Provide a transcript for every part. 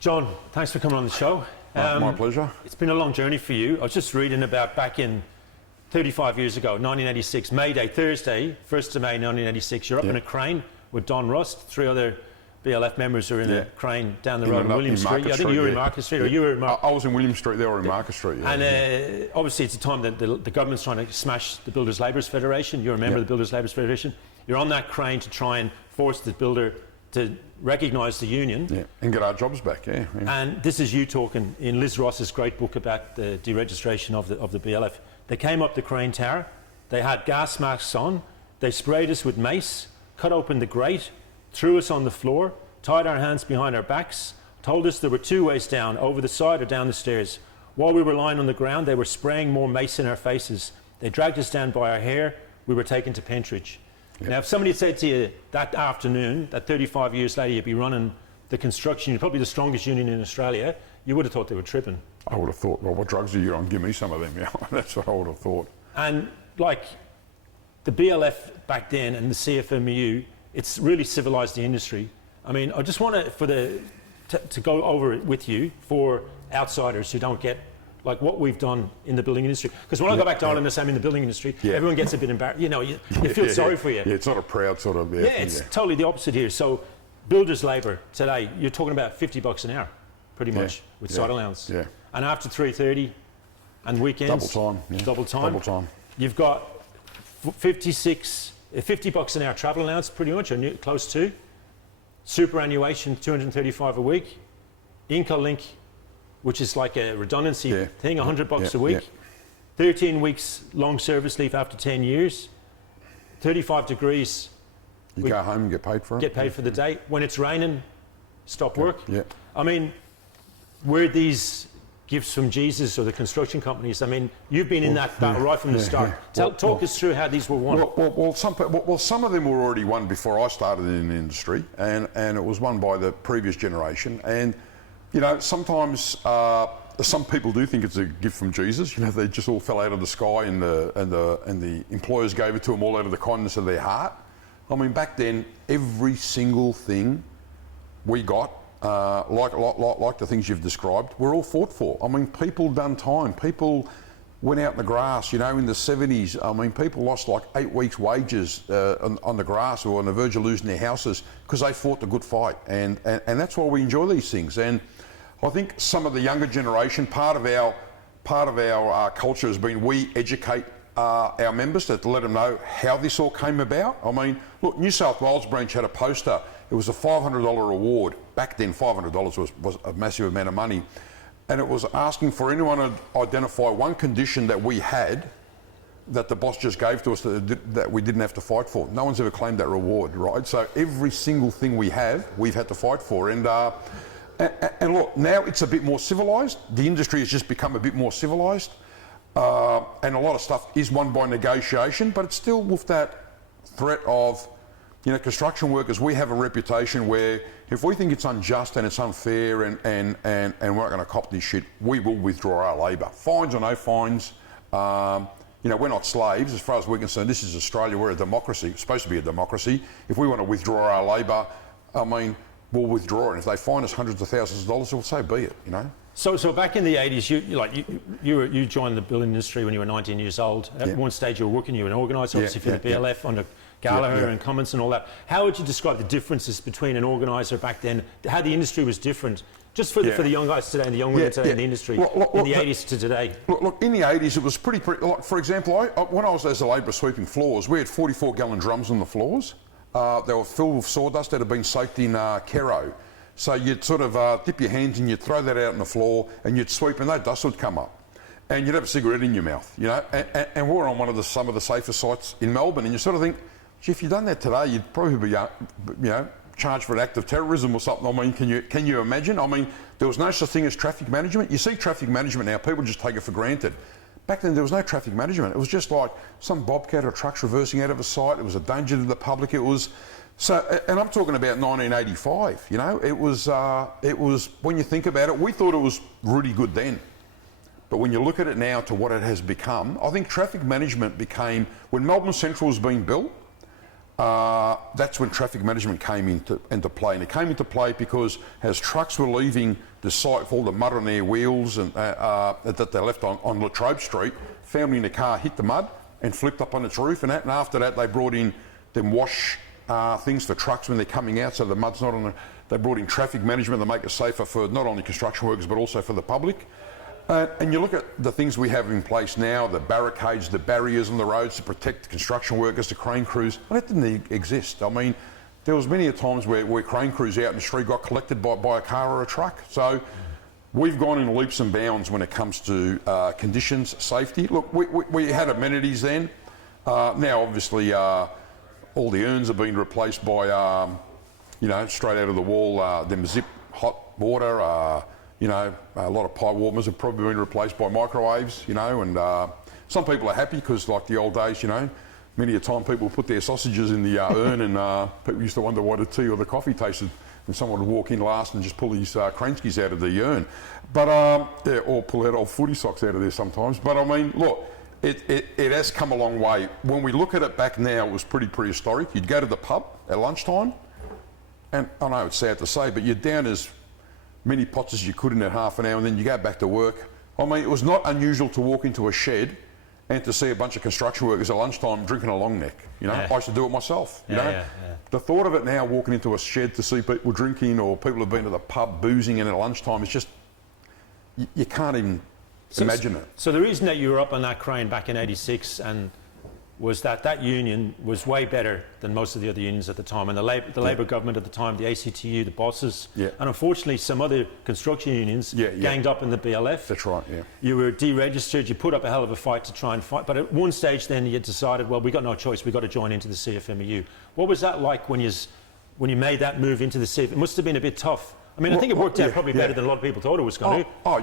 John, thanks for coming on the show. My pleasure. It's been a long journey for you. I was just reading about back in 35 years ago, 1986, May Day, Thursday, 1st of May 1986, you're up in a crane with Don Rust, 3 other BLF members who are in a crane down the road in William Street. I think you were in Market Street, or you were in I was in William Street, they were in Market Street. And obviously it's a time that the government's trying to smash the Builders Labourers Federation. You're a member of the Builders Labourers Federation. You're on that crane to try and force the builder to recognise the union. And get our jobs back, And this is you talking in Liz Ross's great book about the deregistration of the BLF. They came up the crane tower, they had gas masks on, they sprayed us with mace, cut open the grate, threw us on the floor, tied our hands behind our backs, told us there were 2 ways down, over the side or down the stairs. While we were lying on the ground, they were spraying more mace in our faces. They dragged us down by our hair. We were taken to Pentridge. Now, if somebody had said to you that afternoon, that 35 years later you'd be running the construction, you're probably the strongest union in Australia, you would have thought they were tripping. I would have thought, well, what drugs are you on? Give me some of them. That's what I would have thought. And like the BLF back then and the CFMMEU, it's really civilised the industry. I mean, I just want to go over it with you for outsiders who don't get like what we've done in the building industry. Because when I go back to Ireland and say I'm in the building industry, everyone gets a bit embarrassed. You know, you feel sorry for you. Yeah, it's not a proud sort of... it's totally the opposite here. So builders' labour today, you're talking about $50 an hour, pretty much, with side allowance. And after 3:30 and weekends... Double time. You've got $50 an hour travel allowance, pretty much, or close to. Superannuation, $235 a week. Incolink, which is like a redundancy thing, $100 a week. 13 weeks long service leave after 10 years. 35 degrees. You go home and get paid for it. Get paid for the day. When it's raining, stop work. I mean, were these gifts from Jesus or the construction companies? I mean, you've been in that battle right from the start. Talk us through how these were won. Some of them were already won before I started in the industry, and it was won by the previous generation. And you know, sometimes some people do think it's a gift from Jesus. You know, they just all fell out of the sky, and the employers gave it to them all out of the kindness of their heart. I mean, back then, every single thing we got, like the things you've described, were all fought for. I mean, people done time. People went out in the grass. You know, in the 70s, I mean, people lost like 8 weeks' wages on the grass or on the verge of losing their houses because they fought the good fight. And that's why we enjoy these things. And I think some of the younger generation, part of our culture has been we educate our members to let them know how this all came about. I mean, look, New South Wales branch had a poster. It was a $500 award. Back then, $500 was a massive amount of money. And it was asking for anyone to identify one condition that we had that the boss just gave to us that we didn't have to fight for. No one's ever claimed that reward, right? So every single thing we have, we've had to fight for. And look, now it's a bit more civilised. The industry has just become a bit more civilised. And a lot of stuff is won by negotiation, but it's still with that threat of, you know, construction workers, we have a reputation where if we think it's unjust and it's unfair and we're not going to cop this shit, we will withdraw our labour. Fines or no fines, you know, we're not slaves. As far as we're concerned, this is Australia. We're a democracy. It's supposed to be a democracy. If we want to withdraw our labour, I mean, we'll withdraw it. If they fine us hundreds of thousands of dollars, well, so be it, you know. So back in the 80s, you joined the building industry when you were 19 years old. At one stage you were working, you were an organiser, obviously for the BLF under Gallagher and Cummins and all that. How would you describe the differences between an organiser back then, how the industry was different, just for the young guys today and the young women today in the industry, in the 80s to today? Look, in the 80s it was pretty like, for example, when I was as a labourer sweeping floors, we had 44-gallon drums on the floors. They were filled with sawdust that had been soaked in Kero. So you'd sort of dip your hands and you'd throw that out on the floor and you'd sweep and that dust would come up. And you'd have a cigarette in your mouth, you know. And we're on some of the safest sites in Melbourne, and you sort of think, gee, if you'd done that today, you'd probably be, you know, charged for an act of terrorism or something. I mean, can you imagine? I mean, there was no such thing as traffic management. You see traffic management now, people just take it for granted. Back then, there was no traffic management. It was just like some bobcat or trucks reversing out of a site. It was a danger to the public. It was... So, and I'm talking about 1985, you know, it was, when you think about it, we thought it was really good then. But when you look at it now to what it has become, I think traffic management became, when Melbourne Central was being built, that's when traffic management came into play. And it came into play because as trucks were leaving the site with all the mud on their wheels and that they left on Latrobe Street, family in the car hit the mud and flipped up on its roof and that. And after that, they brought in them wash things for trucks when they're coming out so the mud's not on the... They brought in traffic management to make it safer for not only construction workers but also for the public. And you look at the things we have in place now, the barricades, the barriers on the roads to protect construction workers, the crane crews, and that didn't exist. I mean, there was many a times where crane crews out in the street got collected by a car or a truck. So we've gone in leaps and bounds when it comes to conditions, safety. Look, we had amenities then. Now, obviously, all the urns have been replaced by, straight out of the wall, them zip hot water, a lot of pie warmers have probably been replaced by microwaves, and some people are happy because, like the old days, many a time people put their sausages in the urn and people used to wonder why the tea or the coffee tasted, and someone would walk in last and just pull these Kranskis out of the urn. But, or pull out old footy socks out of there sometimes. But I mean, look, it has come a long way. When we look at it back now, it was pretty prehistoric. You'd go to the pub at lunchtime, and I know it's sad to say, but you're down as many pots as you could in that half an hour, and then you go back to work. I mean, it was not unusual to walk into a shed and to see a bunch of construction workers at lunchtime drinking a long neck. I used to do it myself. The thought of it now, walking into a shed to see people drinking or people have been to the pub boozing in at lunchtime, it's just, you can't even imagine it. So the reason that you were up on that crane back in '86 and was that union was way better than most of the other unions at the time, and the Labor government at the time, the ACTU, the bosses, and unfortunately some other construction unions ganged up in the BLF. That's right, You were deregistered, you put up a hell of a fight to try and fight, but at one stage then you decided, well, we got no choice, we got to join into the CFMEU. What was that like when you made that move into the CF? It must have been a bit tough. I mean, I think it worked out probably better than a lot of people thought it was going to. I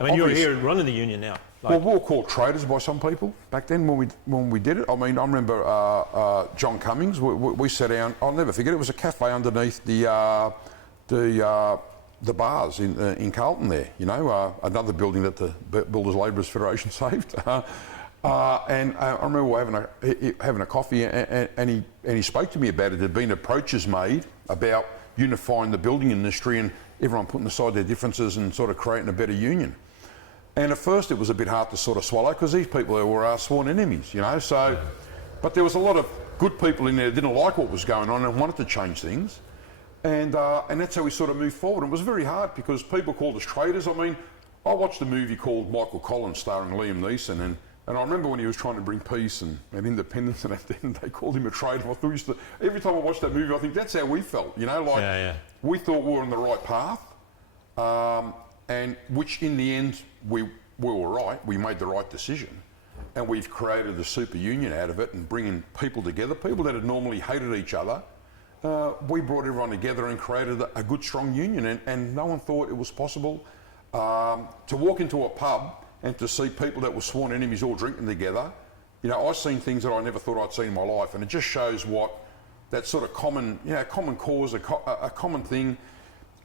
mean, you're here running the union now. Well, we were called traders by some people back then when we did it. I mean, I remember John Cummings. We sat down. I'll never forget. It was a cafe underneath the bars in Carlton there. Another building that the Builders Labourers Federation saved. And I remember having a coffee, and he spoke to me about it. There'd been approaches made about unifying the building industry and everyone putting aside their differences and sort of creating a better union. And at first it was a bit hard to sort of swallow because these people were our sworn enemies, so, but there was a lot of good people in there that didn't like what was going on and wanted to change things. And that's how we sort of moved forward. It was very hard because people called us traders. I mean, I watched a movie called Michael Collins starring Liam Neeson, and I remember when he was trying to bring peace and independence and that, they called him a traitor. I thought every time I watched that movie, I think that's how we felt, we thought we were on the right path, and which in the end, we were right. We made the right decision, and we've created a super union out of it and bringing people together, people that had normally hated each other. We brought everyone together and created a good, strong union, and no one thought it was possible to walk into a pub and to see people that were sworn enemies all drinking together. I've seen things that I never thought I'd seen in my life, and it just shows what that sort of common cause, a common thing.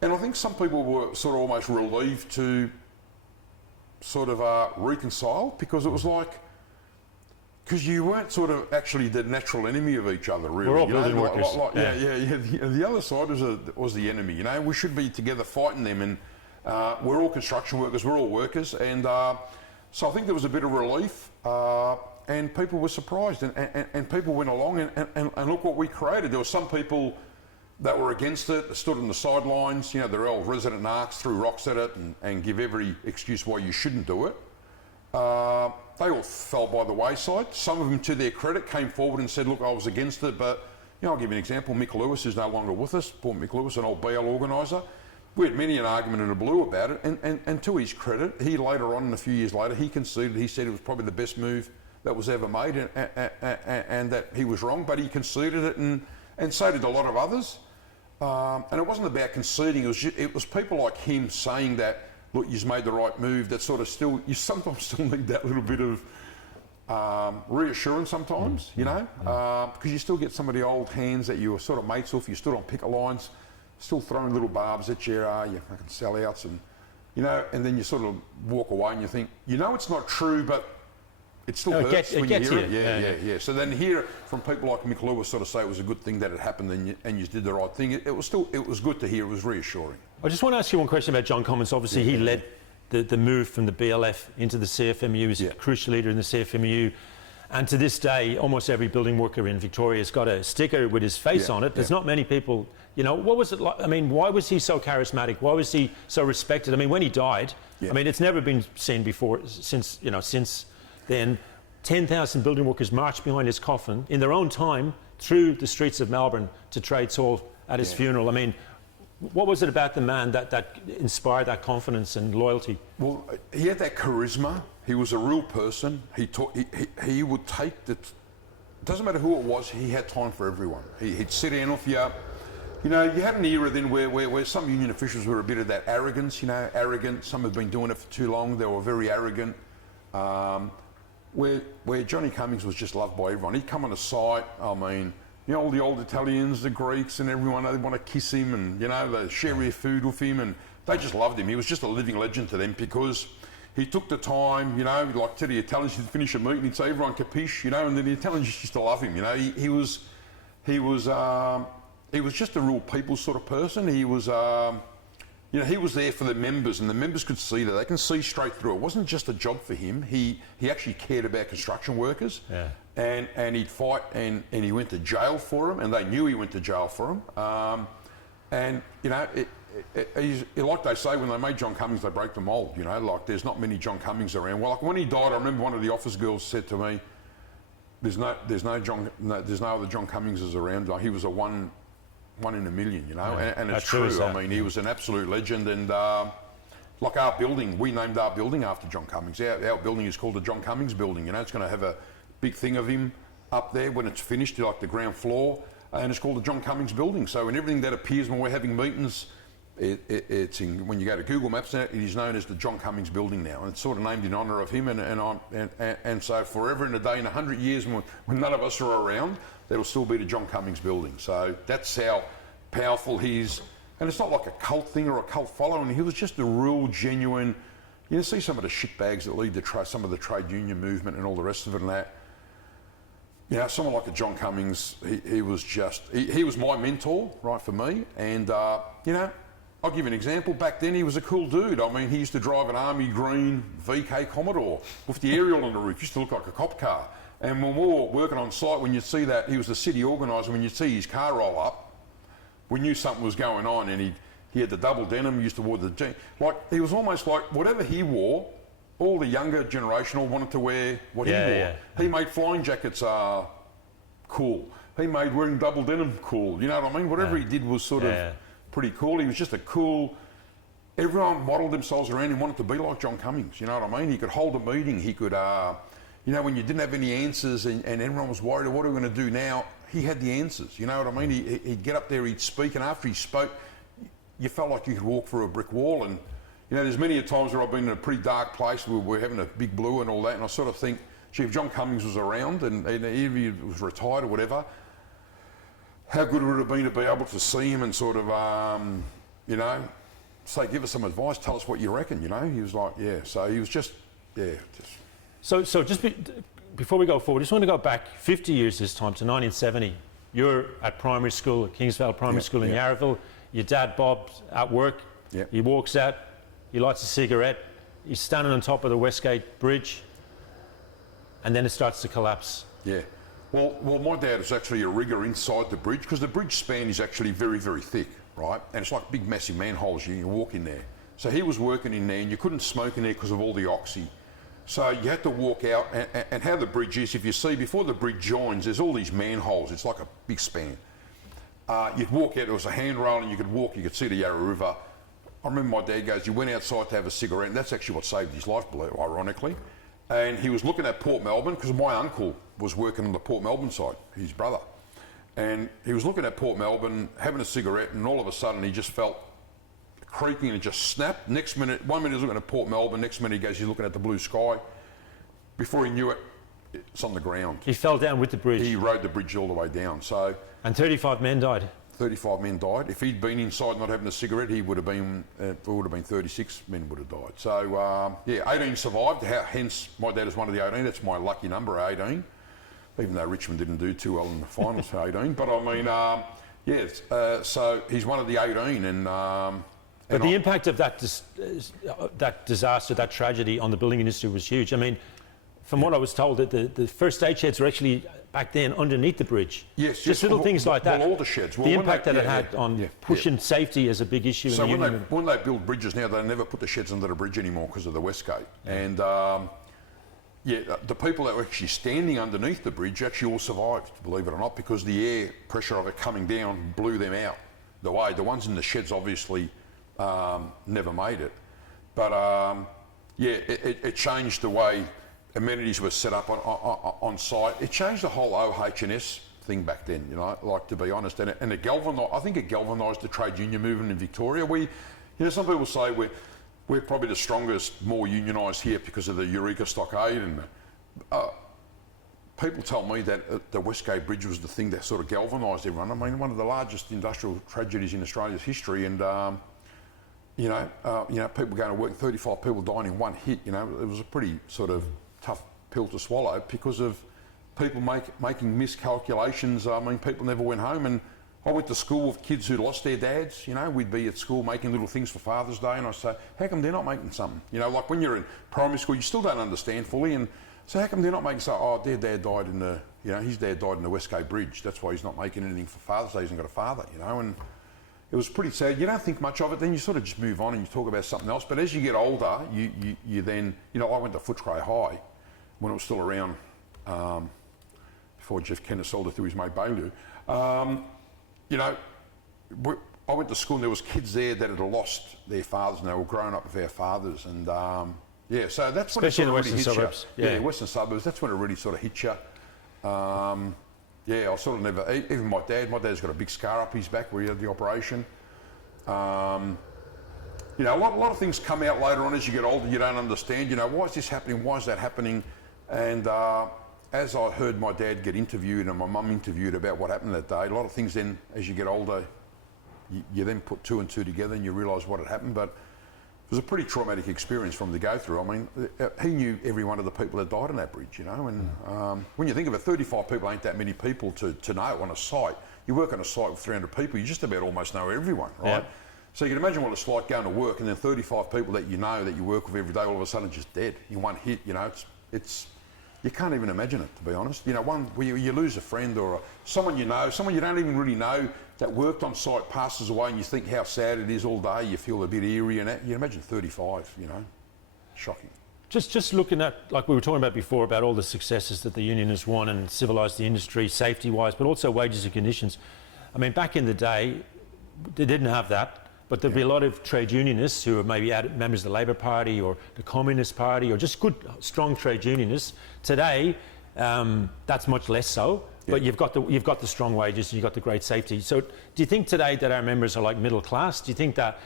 And I think some people were sort of almost relieved to sort of reconcile, because it was like, because you weren't sort of actually the natural enemy of each other, really. We're all building workers. The other side was the enemy. We should be together fighting them, and we're all construction workers, we're all workers, and so I think there was a bit of relief, and people were surprised, and people went along, and look what we created. There were some people that were against it, that stood on the sidelines, they're old resident narcs, threw rocks at it and give every excuse why you shouldn't do it. They all fell by the wayside. Some of them, to their credit, came forward and said, look, I was against it, but I'll give you an example. Mick Lewis is no longer with us. Poor Mick Lewis, an old BL organiser. We had many an argument in the blue about it, and to his credit, he later on, a few years later, he conceded. He said it was probably the best move that was ever made, and that he was wrong, but he conceded it, and so did a lot of others. And it wasn't about conceding, it was people like him saying that, look, you've made the right move, that sort of you sometimes still need that little bit of reassurance sometimes, because you still get some of the old hands that you were sort of mates with, you stood on picket lines, still throwing little barbs at you, you fucking sellouts, and then you sort of walk away and you think, it's not true, but it still No, hurts it when you gets hear you. it. Yeah. So then hear it from people like Mick Lewis sort of say it was a good thing that it happened and you did the right thing. It was good to hear. It was reassuring. I just want to ask you one question about John Cummins. Obviously, he led the move from the BLF into the CFMEU. He's a crucial leader in the CFMEU. And to this day, almost every building worker in Victoria has got a sticker with his face on it. There's not many people, what was it like? I mean, why was he so charismatic? Why was he so respected? I mean, when he died, I mean, it's never been seen before since then. 10,000 building workers marched behind his coffin in their own time through the streets of Melbourne to Trades Hall at his funeral. I mean, what was it about the man that inspired that confidence and loyalty? Well, he had that charisma. He was a real person. He would take it doesn't matter who it was, he had time for everyone. He'd sit down with you. You had an era then where some union officials were a bit of that arrogance, arrogant. Some had been doing it for too long. They were very arrogant. Where Johnny Cummings was just loved by everyone. He'd come on the site, I mean, all the old Italians, the Greeks and everyone, they want to kiss him and, they share their food with him and they just loved him. He was just a living legend to them because he took the time, like to the Italians, he'd finish a meeting, he'd say, everyone capiche, and then the Italians used to love him, He was just a real people sort of person. He was, he was there for the members, and the members could see that. They can see straight through. It wasn't just a job for him. He actually cared about construction workers, and he'd fight, and he went to jail for them, and they knew he went to jail for them. Like they say, when they made John Cummings, they break the mould. Like there's not many John Cummings around. Well, like when he died, I remember one of the office girls said to me, "There's no other John Cummingses around. Like, he was a one in a million, and it's true. I mean, he was an absolute legend. And like our building, we named our building after John Cummings. Our building is called the John Cummings Building. It's going to have a big thing of him up there when it's finished, like the ground floor, and it's called the John Cummings Building. So in everything that appears when we're having meetings, it's when you go to Google Maps, it is known as the John Cummings Building now, and it's sort of named in honour of him. And so forever and a day, in 100 years, when none of us are around, that'll still be the John Cummings Building. So that's how powerful he is. And it's not like a cult thing or a cult following. He was just a real genuine. You see some of the shitbags that lead some of the trade union movement and all the rest of it and that. Someone like a John Cummings, he was just, he was my mentor, right, for me. And, I'll give you an example. Back then, he was a cool dude. I mean, he used to drive an army green VK Commodore with the aerial on the roof. Used to look like a cop car. And when we were working on site, when you'd see that, he was the city organiser, when you'd see his car roll up, we knew something was going on. And he had the double denim, he used to wear the jeans. Like, he was almost like whatever he wore, all the younger generation all wanted to wear what he wore. Yeah. He made flying jackets cool. He made wearing double denim cool. You know what I mean? Whatever he did was sort of pretty cool. He was just a cool. Everyone modelled themselves around him, wanted to be like John Cummings. You know what I mean? He could hold a meeting. He could, when you didn't have any answers and everyone was worried, what are we going to do now? He had the answers. You know what I mean? He'd get up there, he'd speak, and after he spoke, you felt like you could walk through a brick wall. And there's many a times where I've been in a pretty dark place where we're having a big blue and all that, and I sort of think, gee, if John Cummings was around and if he was retired or whatever, how good would it have been to be able to see him and sort of, say, give us some advice, tell us what you reckon, He was like, so he was just. So just before we go forward, I just want to go back 50 years this time to 1970. You're at primary school, at Kingsvale Primary School in Yarraville. Your dad, Bob's at work. He walks out, he lights a cigarette, he's standing on top of the Westgate Bridge, and then it starts to collapse. Yeah. Well, my dad is actually a rigger inside the bridge because the bridge span is actually very, very thick, right? And it's like big, massive manholes. You walk in there. So he was working in there, and you couldn't smoke in there because of all the oxy. So you had to walk out. And how the bridge is, if you see before the bridge joins, there's all these manholes. It's like a big span. You'd walk out. There was a handrail, and you could walk. You could see the Yarra River. I remember my dad goes, "You went outside to have a cigarette," and that's actually what saved his life, ironically. And he was looking at Port Melbourne because my uncle was working on the Port Melbourne side, his brother. And he was looking at Port Melbourne, having a cigarette, and all of a sudden he just felt creaking and it just snapped. Next minute, 1 minute he's looking at Port Melbourne, next minute he goes, he's looking at the blue sky. Before he knew it, it's on the ground. He fell down with the bridge. He rode the bridge all the way down. So. And 35 men died. 35 men died. If he'd been inside not having a cigarette, he would have been, 36 men would have died. So, 18 survived, hence my dad is one of the 18. That's my lucky number, 18. Even though Richmond didn't do too well in the finals for 18. But I mean, so he's one of the 18. And but the impact of that disaster, that tragedy on the building industry was huge. I mean, from what I was told, that the first aid sheds were actually back then underneath the bridge. Yes, just little things like that. Well, all the sheds. The impact that it had on pushing safety as a big issue. So in the when they build bridges now, they never put the sheds under the bridge anymore because of the Westgate. And the people that were actually standing underneath the bridge actually all survived, believe it or not, because the air pressure of it coming down blew them out. The ones in the sheds obviously never made it. But it changed the way amenities were set up on site. It changed the whole OH&S thing back then, you know, like, to be honest. And it galvanised, I think it galvanised the trade union movement in Victoria. Some people say we're probably the strongest, more unionised here because of the Eureka Stockade. And people tell me that the Westgate Bridge was the thing that sort of galvanised everyone. I mean, one of the largest industrial tragedies in Australia's history. And, people going to work, 35 people dying in one hit, you know, it was a pretty sort of tough pill to swallow because of people making miscalculations. I mean, people never went home. And I went to school with kids who lost their dads. You know, we'd be at school making little things for Father's Day, and I say, how come they're not making something? You know, like when you're in primary school, you still don't understand fully, and so how come they're not making something? Oh, their dad died in the, you know, his dad died in the Westgate Bridge. That's why he's not making anything for Father's Day. He hasn't got a father, you know, and it was pretty sad. You don't think much of it, then you sort of just move on and you talk about something else. But as you get older, you then, you know, I went to Footscray High when it was still around, before Jeff Kenner sold it to his mate Bailey. You know, I went to school and there was kids there that had lost their fathers and they were growing up with our fathers. And so that's when especially it in the really western suburbs. Yeah, western suburbs. That's when it really sort of hit you. I sort of never. Even my dad's got a big scar up his back where he had the operation. You know, a lot of things come out later on as you get older. You don't understand. You know, why is this happening? Why is that happening? And as I heard my dad get interviewed and my mum interviewed about what happened that day, a lot of things then, as you get older, you then put two and two together and you realise what had happened. But it was a pretty traumatic experience for him to go through. I mean, he knew every one of the people that died on that bridge, you know. And when you think of it, 35 people ain't that many people to know on a site. You work on a site with 300 people, you just about almost know everyone, right? Yeah. So you can imagine what it's like going to work and then 35 people that you know that you work with every day all of a sudden just dead in one hit, you know. It's you can't even imagine it, to be honest. You know, one where you lose a friend or someone you know, someone you don't even really know that worked on site passes away and you think how sad it is all day, you feel a bit eerie and that. You imagine 35, you know, shocking. Just looking at, like we were talking about before, about all the successes that the union has won and civilised the industry safety-wise, but also wages and conditions. I mean, back in the day, they didn't have that. But there'd be a lot of trade unionists who are maybe members of the Labor Party or the Communist Party or just good, strong trade unionists. Today, that's much less so. Yeah. But you've got the strong wages and you've got the great safety. So, do you think today that our members are like middle class? Do you think that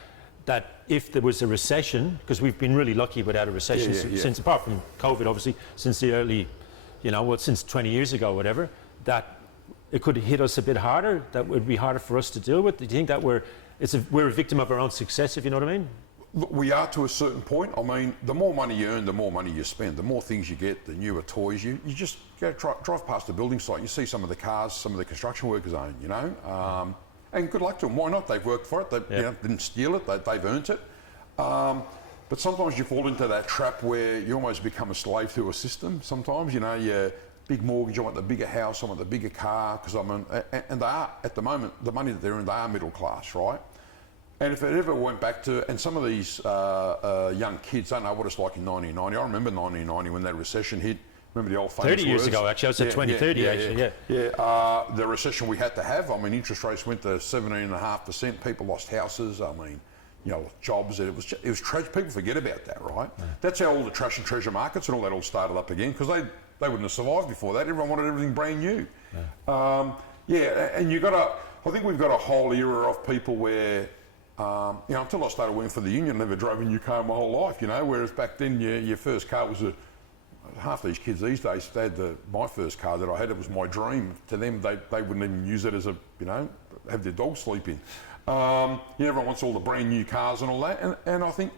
if there was a recession, because we've been really lucky without a recession since, apart from COVID, obviously, since the early, since 20 years ago, whatever, that it could hit us a bit harder? That would be harder for us to deal with. Do you think that we're a victim of our own success, if you know what I mean? We are to a certain point. I mean, the more money you earn, the more money you spend. The more things you get, the newer toys. You just go drive past a building site, you see some of the cars some of the construction workers own, you know. And good luck to them. Why not? They've worked for it. They didn't steal it. They've earned it. But sometimes you fall into that trap where you almost become a slave to a system. Sometimes, you know, you big mortgage, I want the bigger house, I want the bigger car, because and they are, at the moment, the money that they're in, they are middle class, right? And if it ever went back to, and some of these young kids don't know what it's like in 1990. I remember 1990 when that recession hit. Remember the old famous 30 years words? Ago, actually. I said 2030, actually. The recession we had to have. I mean, interest rates went to 17.5%. People lost houses. I mean, you know, jobs. It was tragic. People forget about that, right? Yeah. That's how all the trash and treasure markets and all that all started up again, because they wouldn't have survived before that. Everyone wanted everything brand new. Yeah. And I think we've got a whole era of people where, until I started working for the union, I never drove a new car my whole life, you know, whereas back then your first car was half these kids these days, they had my first car that I had, it was my dream. To them, they wouldn't even use it as a, you know, have their dog sleep in. Everyone wants all the brand new cars and all that, and I think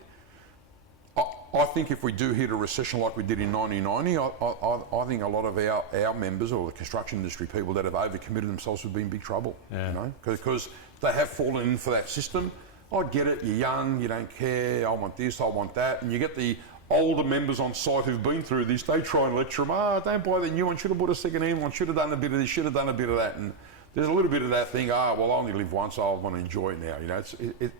if we do hit a recession like we did in 1990, I think a lot of our members or the construction industry people that have overcommitted themselves would be in big trouble. Yeah. Because they have fallen in for that system. I get it, you're young, you don't care, I want this, I want that, and you get the older members on site who've been through this, they try and lecture them, don't buy the new one, should have bought a second-hand one, should have done a bit of this, should have done a bit of that, and there's a little bit of that thing, well, I only live once, I want to enjoy it now,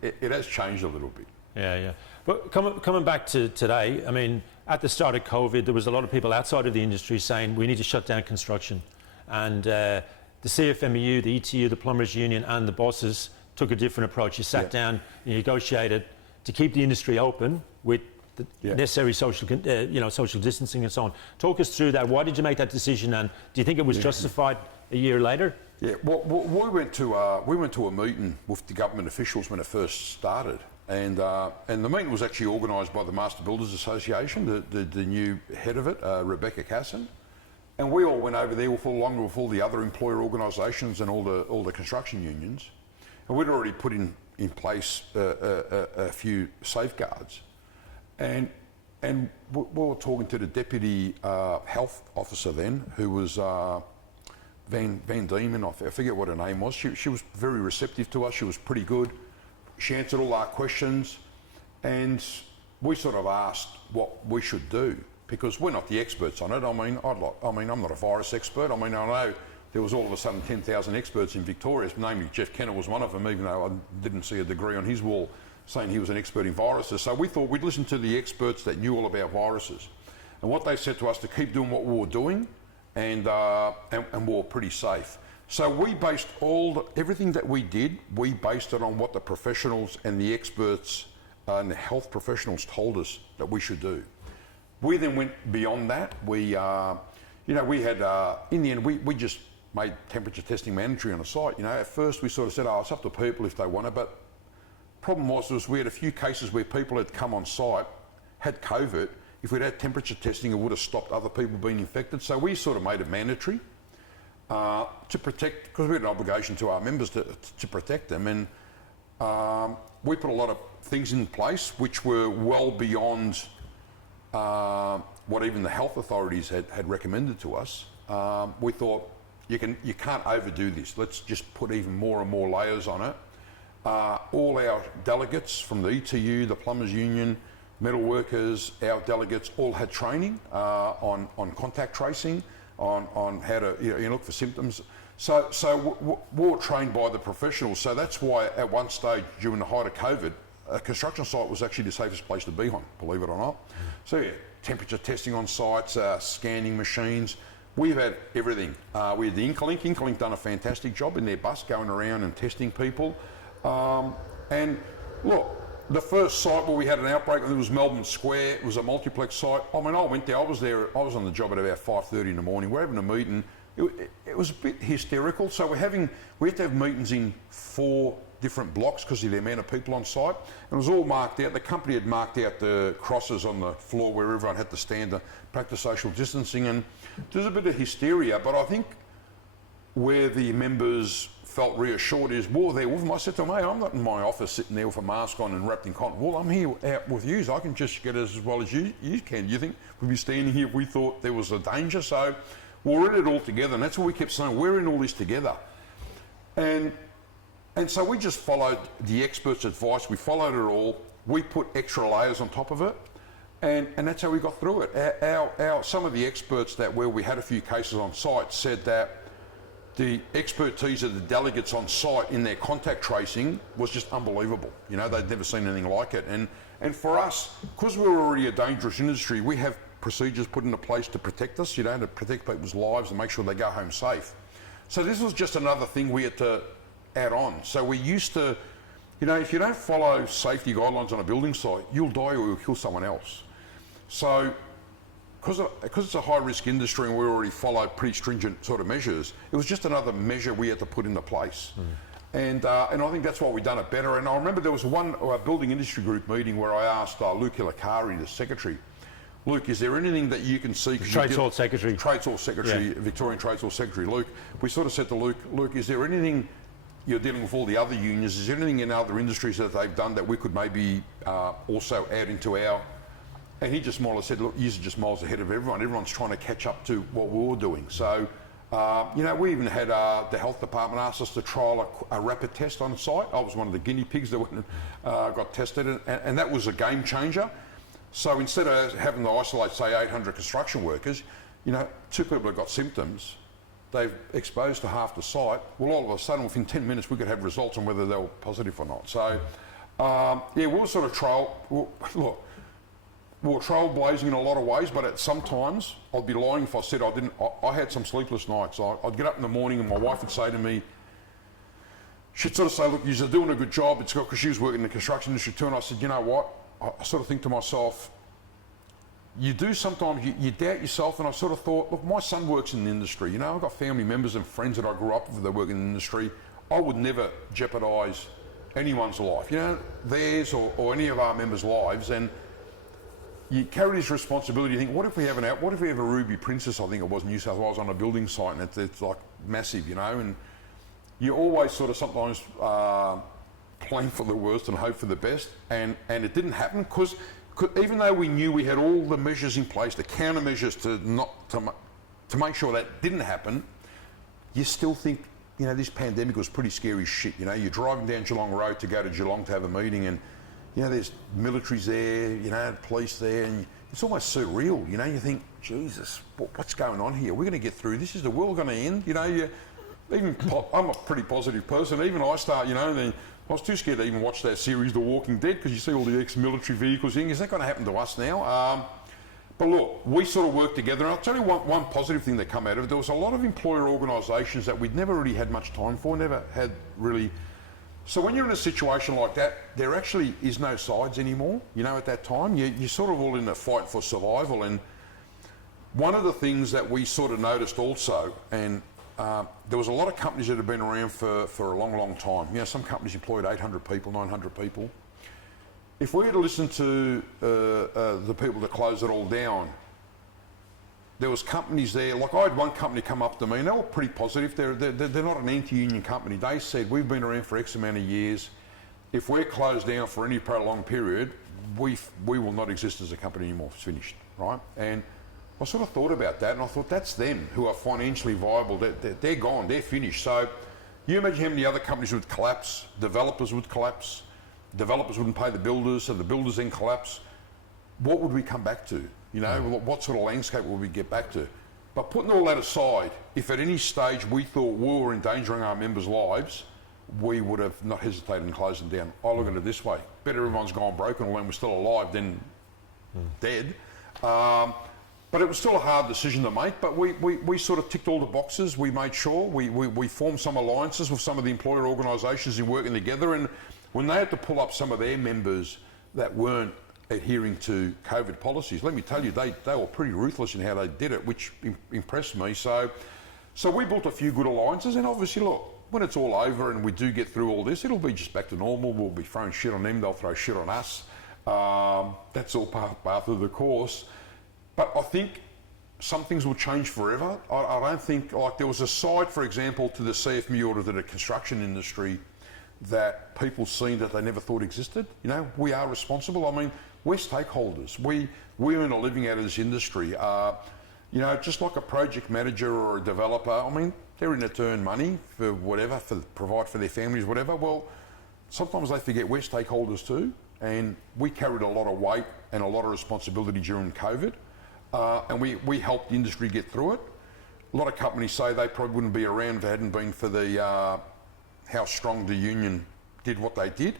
it has changed a little bit. Yeah. But coming back to today, I mean, at the start of COVID, there was a lot of people outside of the industry saying we need to shut down construction, and the CFMMEU, the ETU, the Plumbers Union and the bosses took a different approach. You sat down, you negotiated to keep the industry open with the necessary social distancing and so on. Talk us through that. Why did you make that decision, and do you think it was justified a year later? Yeah, well, we went to a meeting with the government officials when it first started, and the meeting was actually organised by the Master Builders Association, the new head of it, Rebecca Casson, and we all went over there along with all the other employer organisations and all the construction unions. And we'd already put in place a few safeguards, and we were talking to the deputy health officer then, who was Van Diemen. I forget what her name was. She was very receptive to us. She was pretty good. She answered all our questions, and we sort of asked what we should do because we're not the experts on it. I mean, I'm not a virus expert. I mean, I know. There was all of a sudden 10,000 experts in Victoria, namely Jeff Kenner was one of them, even though I didn't see a degree on his wall saying he was an expert in viruses. So we thought we'd listen to the experts that knew all about viruses. And what they said to us to keep doing what we were doing, and we were pretty safe. So we based everything that we did, we based it on what the professionals and the experts and the health professionals told us that we should do. We then went beyond that. We had, in the end, we just made temperature testing mandatory on a site. At first we sort of said, it's up to people if they want it, but problem was we had a few cases where people had come on site, had COVID. If we'd had temperature testing, it would have stopped other people being infected. So we sort of made it mandatory to protect, because we had an obligation to our members to protect them. And we put a lot of things in place which were well beyond what even the health authorities had recommended to us. We thought, you can't overdo this. Let's just put even more and more layers on it. All our delegates from the ETU, the Plumbers Union, metal workers, our delegates all had training on contact tracing, on how to look for symptoms. So we were trained by the professionals. So that's why at one stage during the height of COVID, a construction site was actually the safest place to be on, believe it or not. So yeah, temperature testing on sites, scanning machines. We've had everything. We had the Incolink. Incolink done a fantastic job in their bus going around and testing people. And look, the first site where we had an outbreak, it was Melbourne Square. It was a multiplex site. I mean, I went there. I was on the job at about 5:30 in the morning. We're having a meeting. It was a bit hysterical. So we had to have meetings in 4 different blocks because of the amount of people on site. And it was all marked out. The company had marked out the crosses on the floor where everyone had to stand to practice social distancing. And there's a bit of hysteria, but I think where the members felt reassured is, well, there with them. I said to them, hey, I'm not in my office sitting there with a mask on and wrapped in cotton wool. I'm here out with you. I can just get as well as you can. Do you think we'd be standing here if we thought there was a danger? So we're in it all together. And that's what we kept saying. We're in all this together. And so we just followed the experts' advice. We followed it all. We put extra layers on top of it. And that's how we got through it. Some of the experts where we had a few cases on site said that the expertise of the delegates on site in their contact tracing was just unbelievable. They'd never seen anything like it. And for us, because we're already a dangerous industry, we have procedures put into place to protect us, to protect people's lives and make sure they go home safe. So this was just another thing we had to add on. So we used to, if you don't follow safety guidelines on a building site, you'll die or you'll kill someone else. So because it's a high-risk industry and we already follow pretty stringent sort of measures, it was just another measure we had to put into place. And I think that's why we've done it better. And I remember there was a building industry group meeting where I asked Luke Hilakari, the secretary, Luke, is there anything that you can see? Trades Hall Secretary. Trades Hall Secretary, yeah. Victorian Trades Hall Secretary, Luke. We sort of said to Luke, is there anything you're dealing with all the other unions. Is there anything in other industries that they've done that we could maybe also add into our? And he just more or less said, look, you're just miles ahead of everyone. Everyone's trying to catch up to what we're doing. So, you know, we even had the health department ask us to trial a rapid test on site. I was one of the guinea pigs that went and got tested, and that was a game changer. So instead of having to isolate, say, 800 construction workers, you know, 2 people have got symptoms, they've exposed to half the site. Well, all of a sudden, within 10 minutes, we could have results on whether they were positive or not. So, yeah, we'll sort of look, we're trailblazing in a lot of ways, but sometimes I'd be lying if I said I didn't. I had some sleepless nights. I'd get up in the morning and my wife would say to me, she'd sort of say, look, you're doing a good job. It's because she was working in the construction industry too. And I said, you know what? I sort of think to myself, you do sometimes, you doubt yourself. And I sort of thought, look, my son works in the industry. You know, I've got family members and friends that I grew up with that work in the industry. I would never jeopardise anyone's life, you know, theirs or any of our members' lives. And you carry this responsibility. You think, what if we have a Ruby Princess, I think it was, in New South Wales, on a building site, and it's like massive, you know, and you always sort of sometimes plan for the worst and hope for the best, and it didn't happen because even though we knew we had all the measures in place, the countermeasures to make sure that didn't happen, you still think, you know, this pandemic was pretty scary shit. You know, you're driving down Geelong Road to go to Geelong to have a meeting, and you know, there's militaries there, you know, police there, and it's almost surreal. You know, you think, Jesus, what's going on here? We're going to get through this. Is the world going to end? You know, I'm a pretty positive person. Even I start, you know, I was too scared to even watch that series, The Walking Dead, because you see all the ex-military vehicles. Is that going to happen to us now? But look, we sort of work together. And I'll tell you one positive thing that come out of it. There was a lot of employer organisations that we'd never really had much time for, never had really. So when you're in a situation like that, there actually is no sides anymore. You know, at that time, you're sort of all in a fight for survival. And one of the things that we sort of noticed also, and there was a lot of companies that have been around for a long, long time. You know, some companies employed 800 people, 900 people. If we were to listen to the people that closed it all down, there was companies there, like I had one company come up to me, and they were pretty positive. They're not an anti-union company. They said, we've been around for X amount of years. If we're closed down for any prolonged period, we will not exist as a company anymore. It's finished, right? And I sort of thought about that, and I thought, that's them who are financially viable. They're gone, they're finished. So you imagine how many other companies would collapse, developers would collapse, developers wouldn't pay the builders, so the builders then collapse. What would we come back to? You know, what sort of landscape will we get back to? But putting all that aside, if at any stage we thought we were endangering our members' lives, we would have not hesitated in closing down. I look at it this way: better everyone's gone broken when we're still alive than dead. But it was still a hard decision to make, but we sort of ticked all the boxes. We made sure we formed some alliances with some of the employer organisations in working together, and when they had to pull up some of their members that weren't adhering to COVID policies, let me tell you, they were pretty ruthless in how they did it, which impressed me. So we built a few good alliances, and obviously, look, when it's all over and we do get through all this, it'll be just back to normal. We'll be throwing shit on them, they'll throw shit on us. That's all part of the course. But I think some things will change forever. I don't think, like, there was a side, for example, to the CFMMEU order to the construction industry that people seen that they never thought existed. You know, we are responsible. I mean, we're stakeholders. We earn a living out of this industry. You know, just like a project manager or a developer, I mean, they're in it to earn money for whatever, provide for their families, whatever. Well, sometimes they forget we're stakeholders too, and we carried a lot of weight and a lot of responsibility during COVID, and we helped the industry get through it. A lot of companies say they probably wouldn't be around if it hadn't been for the how strong the union did what they did.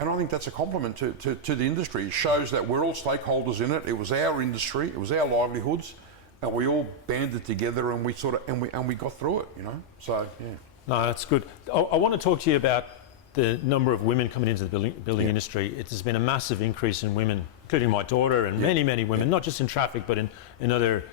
And I think that's a compliment to the industry. It shows that we're all stakeholders in it. It was our industry, it was our livelihoods, and we all banded together and we got through it, you know. So yeah. No, that's good. I want to talk to you about the number of women coming into the building industry. It has been a massive increase in women, including my daughter and many women, not just in traffic but in other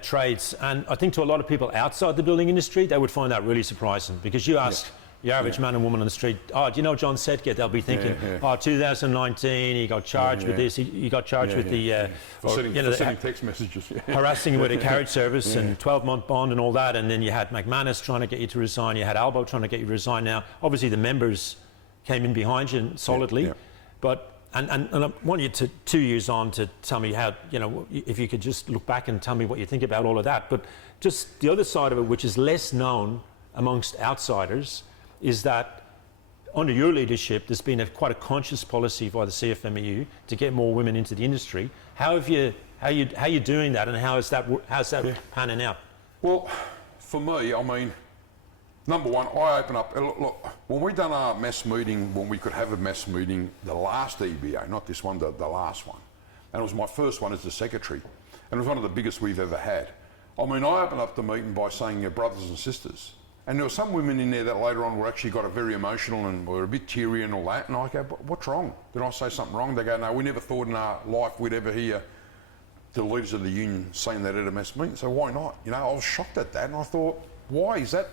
trades. And I think to a lot of people outside the building industry, they would find that really surprising, because you ask your average man and woman on the street, oh, do you know John Setka? They'll be thinking, oh, 2019, he got charged with this, he got charged with the... For sending text messages. Harassing you with a carriage service and 12-month bond and all that, and then you had McManus trying to get you to resign, you had Albo trying to get you to resign. Now, obviously the members came in behind you solidly, but... And I want you to, 2 years on, to tell me how, if you could just look back and tell me what you think about all of that. But just the other side of it, which is less known amongst outsiders, is that under your leadership, there's been quite a conscious policy by the CFMEU to get more women into the industry. How are you doing that, and how's that panning out? Well, for me, I mean, number one, I open up. Look, when we done our mass meeting, when we could have a mass meeting, the last EBA, not this one, the last one, and it was my first one as the secretary, and it was one of the biggest we've ever had. I mean, I opened up the meeting by saying your brothers and sisters, and there were some women in there that later on were actually got very emotional and were a bit teary and all that. And I go, what's wrong? Did I say something wrong? They go, no, we never thought in our life we'd ever hear the leaders of the union saying that at a mass meeting. So why not? I was shocked at that, and I thought, why is that?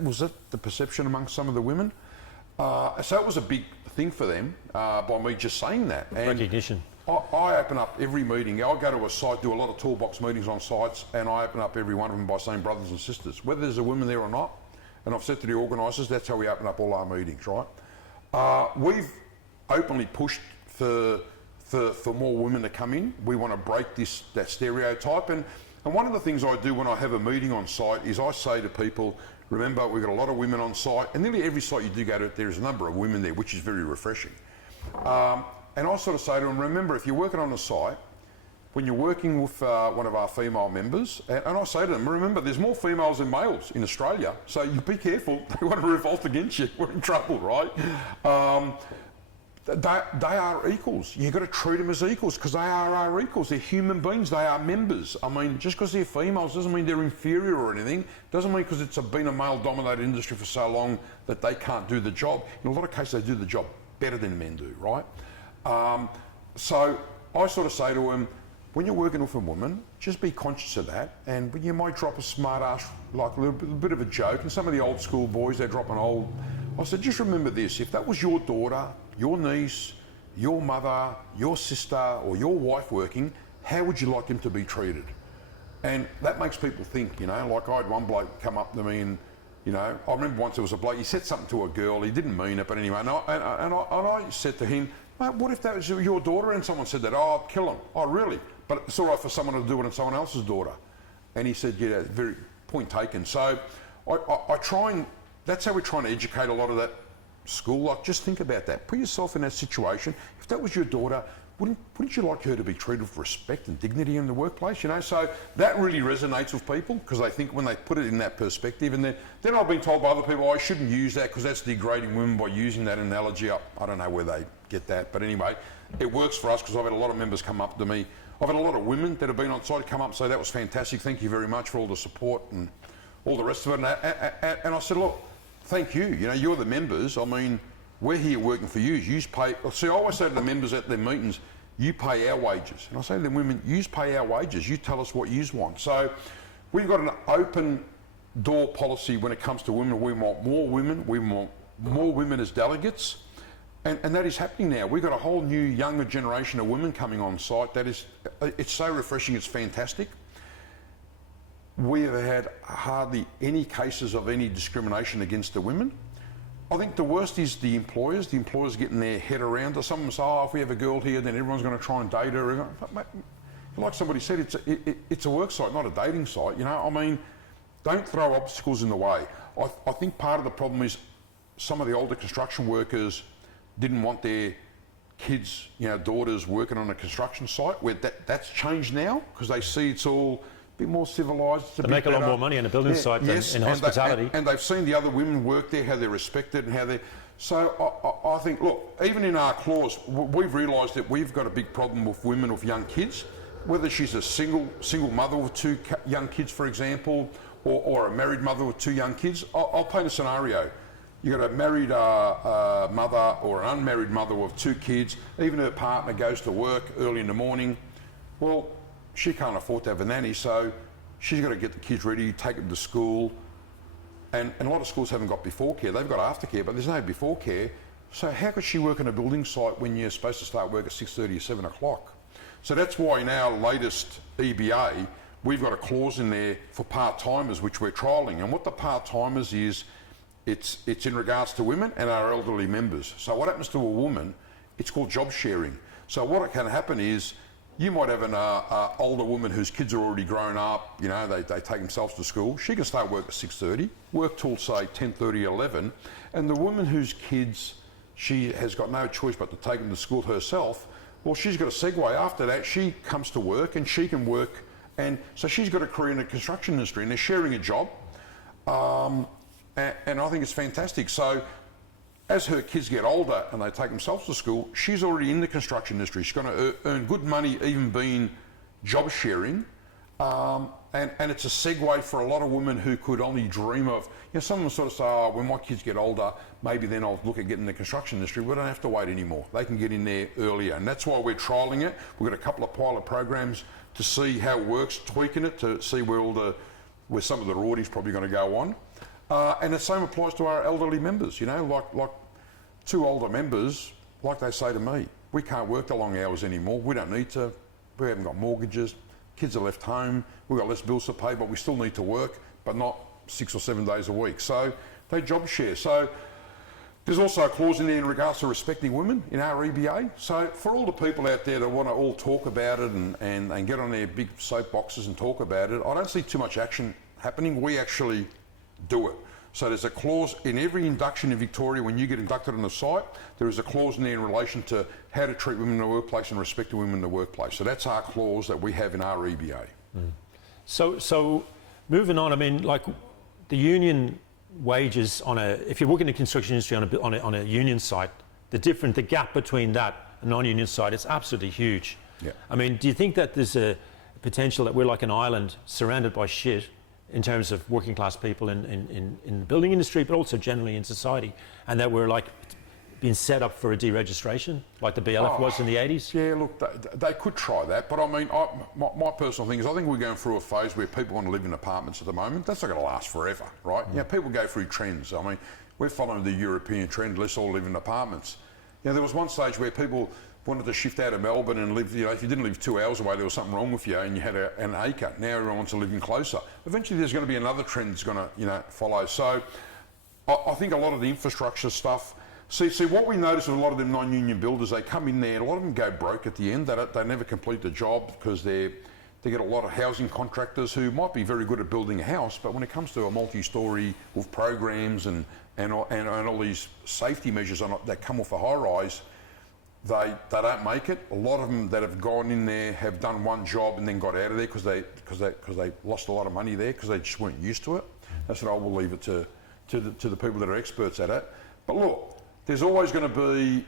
Was that the perception amongst some of the women? So it was a big thing for them by me just saying that. And recognition. I open up every meeting. I go to a site, do a lot of toolbox meetings on sites, and I open up every one of them by saying brothers and sisters, whether there's a woman there or not. And I've said to the organisers, that's how we open up all our meetings, right? We've openly pushed for more women to come in. We want to break that stereotype. And one of the things I do when I have a meeting on site is I say to people, remember, we've got a lot of women on site, and nearly every site you do go to, there's a number of women there, which is very refreshing. And I sort of say to them, remember, if you're working on a site, when you're working with one of our female members, and I say to them, remember, there's more females than males in Australia, so you be careful. They want to revolt against you, we're in trouble, right? They are equals. You've got to treat them as equals because they are our equals. They're human beings. They are members. I mean, just because they're females doesn't mean they're inferior or anything. Doesn't mean because it's been a male-dominated industry for so long that they can't do the job. In a lot of cases, they do the job better than men do, right? So I sort of say to them, when you're working with a woman, just be conscious of that. And you might drop a smart ass, like a little bit of a joke. And some of the old school boys, they drop an old... I said, just remember this. If that was your daughter, your niece, your mother, your sister, or your wife working, how would you like them to be treated? And that makes people think, like I had one bloke come up to me and, I remember once there was a bloke, he said something to a girl, he didn't mean it, but anyway, and I said to him, mate, what if that was your daughter? And someone said that, oh, I'd kill him. Oh, really? But it's all right for someone to do it on someone else's daughter. And he said, yeah, very point taken. So I try and, that's how we're trying to educate a lot of that school. Like, just think about that. Put yourself in that situation. If that was your daughter, wouldn't you like her to be treated with respect and dignity in the workplace? So that really resonates with people because they think when they put it in that perspective, and then I've been told by other people, I shouldn't use that because that's degrading women by using that analogy. I don't know where they get that, but anyway, it works for us because I've had a lot of members come up to me. I've had a lot of women that have been on site come up and say, that was fantastic, thank you very much for all the support and all the rest of it. And I said, look, thank you. You're the members. I mean, we're here working for you. You pay. See, I always say to the members at their meetings, you pay our wages. And I say to the women, you pay our wages. You tell us what you want. So we've got an open door policy when it comes to women. We want more women. We want more women as delegates. And that is happening now. We've got a whole new younger generation of women coming on site. It's so refreshing. It's fantastic. We have had hardly any cases of any discrimination against the women. I think the worst is the employers. The employers getting their head around it. Some of them say, oh, if we have a girl here, then everyone's going to try and date her. Like somebody said, it's a work site, not a dating site. I mean, don't throw obstacles in the way. I think part of the problem is some of the older construction workers didn't want their kids, daughters working on a construction site. Where that's changed now because they see it's all a bit more civilised. They make a lot more money on a building site than in hospitality. And they've seen the other women work there, how they're respected and how they're... So I think, look, even in our clause, we've realised that we've got a big problem with women with young kids, whether she's a single mother with two young kids, for example, or a married mother with two young kids. I'll paint a scenario. You've got a married mother or an unmarried mother with two kids, even her partner goes to work early in the morning. Well, she can't afford to have a nanny, so she's got to get the kids ready, take them to school, And a lot of schools haven't got before care. They've got aftercare, but there's no before care. So how could she work on a building site when you're supposed to start work at 6:30 or 7 o'clock? So that's why in our latest EBA, we've got a clause in there for part-timers, which we're trialling. And what the part-timers is, it's in regards to women and our elderly members. So what happens to a woman, it's called job sharing. So what can happen is, you might have an older woman whose kids are already grown up, you know, they take themselves to school. She can start work at 6:30, work till say 10:30, 11, and the woman whose kids, she has got no choice but to take them to school herself, well, she's got a segue. After that, she comes to work and she can work, and so she's got a career in the construction industry and they're sharing a job, and I think it's fantastic. So as her kids get older and they take themselves to school, she's already in the construction industry. She's going to earn good money even being job sharing. And it's a segue for a lot of women who could only dream of, you know, some of them sort of say, oh, when my kids get older, maybe then I'll look at getting in the construction industry. We don't have to wait anymore. They can get in there earlier. And that's why we're trialling it. We've got a couple of pilot programs to see how it works, tweaking it to see where some of the royalties probably going to go on. And the same applies to our elderly members, you know, like two older members, like they say to me, we can't work the long hours anymore. We don't need to. We haven't got mortgages. Kids are left home. We've got less bills to pay, but we still need to work, but not 6 or 7 days a week. So they job share. So there's also a clause in there in regards to respecting women in our EBA. So for all the people out there that want to all talk about it and get on their big soapboxes and talk about it, I don't see too much action happening. We actually do it. So there's a clause in every induction in Victoria. When you get inducted on the site, there is a clause in there in relation to how to treat women in the workplace and respecting women in the workplace. So that's our clause that we have in our EBA. So moving on, I mean, like the union wages if you work in the construction industry on a union site, the gap between that and non-union site is absolutely huge. Yeah. I mean, do you think that there's a potential that we're like an island surrounded by shit in terms of working class people in the building industry, but also generally in society, and that we're like being set up for a deregistration like the BLF was in the 80s? Yeah, look, they could try that, but I mean, my personal thing is I think we're going through a phase where people want to live in apartments at the moment. That's not going to last forever, right? You know, people go through trends. I mean, we're following the European trend, let's all live in apartments. You know, there was one stage where people wanted to shift out of Melbourne and live, you know, if you didn't live 2 hours away, there was something wrong with you and you had an acre. Now everyone wants to live in closer. Eventually there's going to be another trend that's going to, you know, follow. So I think a lot of the infrastructure stuff, see what we notice with a lot of them non-union builders, they come in there, a lot of them go broke at the end. They never complete the job because they get a lot of housing contractors who might be very good at building a house, but when it comes to a multi-storey with programs and all these safety measures that come off a high-rise, they don't make it. A lot of them that have gone in there have done one job and then got out of there because they lost a lot of money there because they just weren't used to it. I said, I will leave it to the people that are experts at it. But look, there's always going to be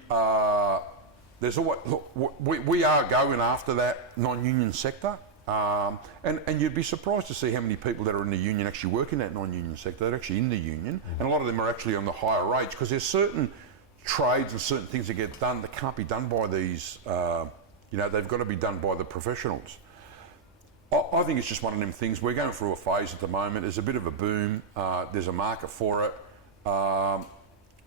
we are going after that non-union sector, and you'd be surprised to see how many people that are in the union actually work in that non-union sector. They're actually in the union, and a lot of them are actually on the higher rates because there's certain trades and certain things that get done that can't be done by these, you know, they've got to be done by the professionals. I think it's just one of them things. We're going through a phase at the moment. There's a bit of a boom. There's a market for it.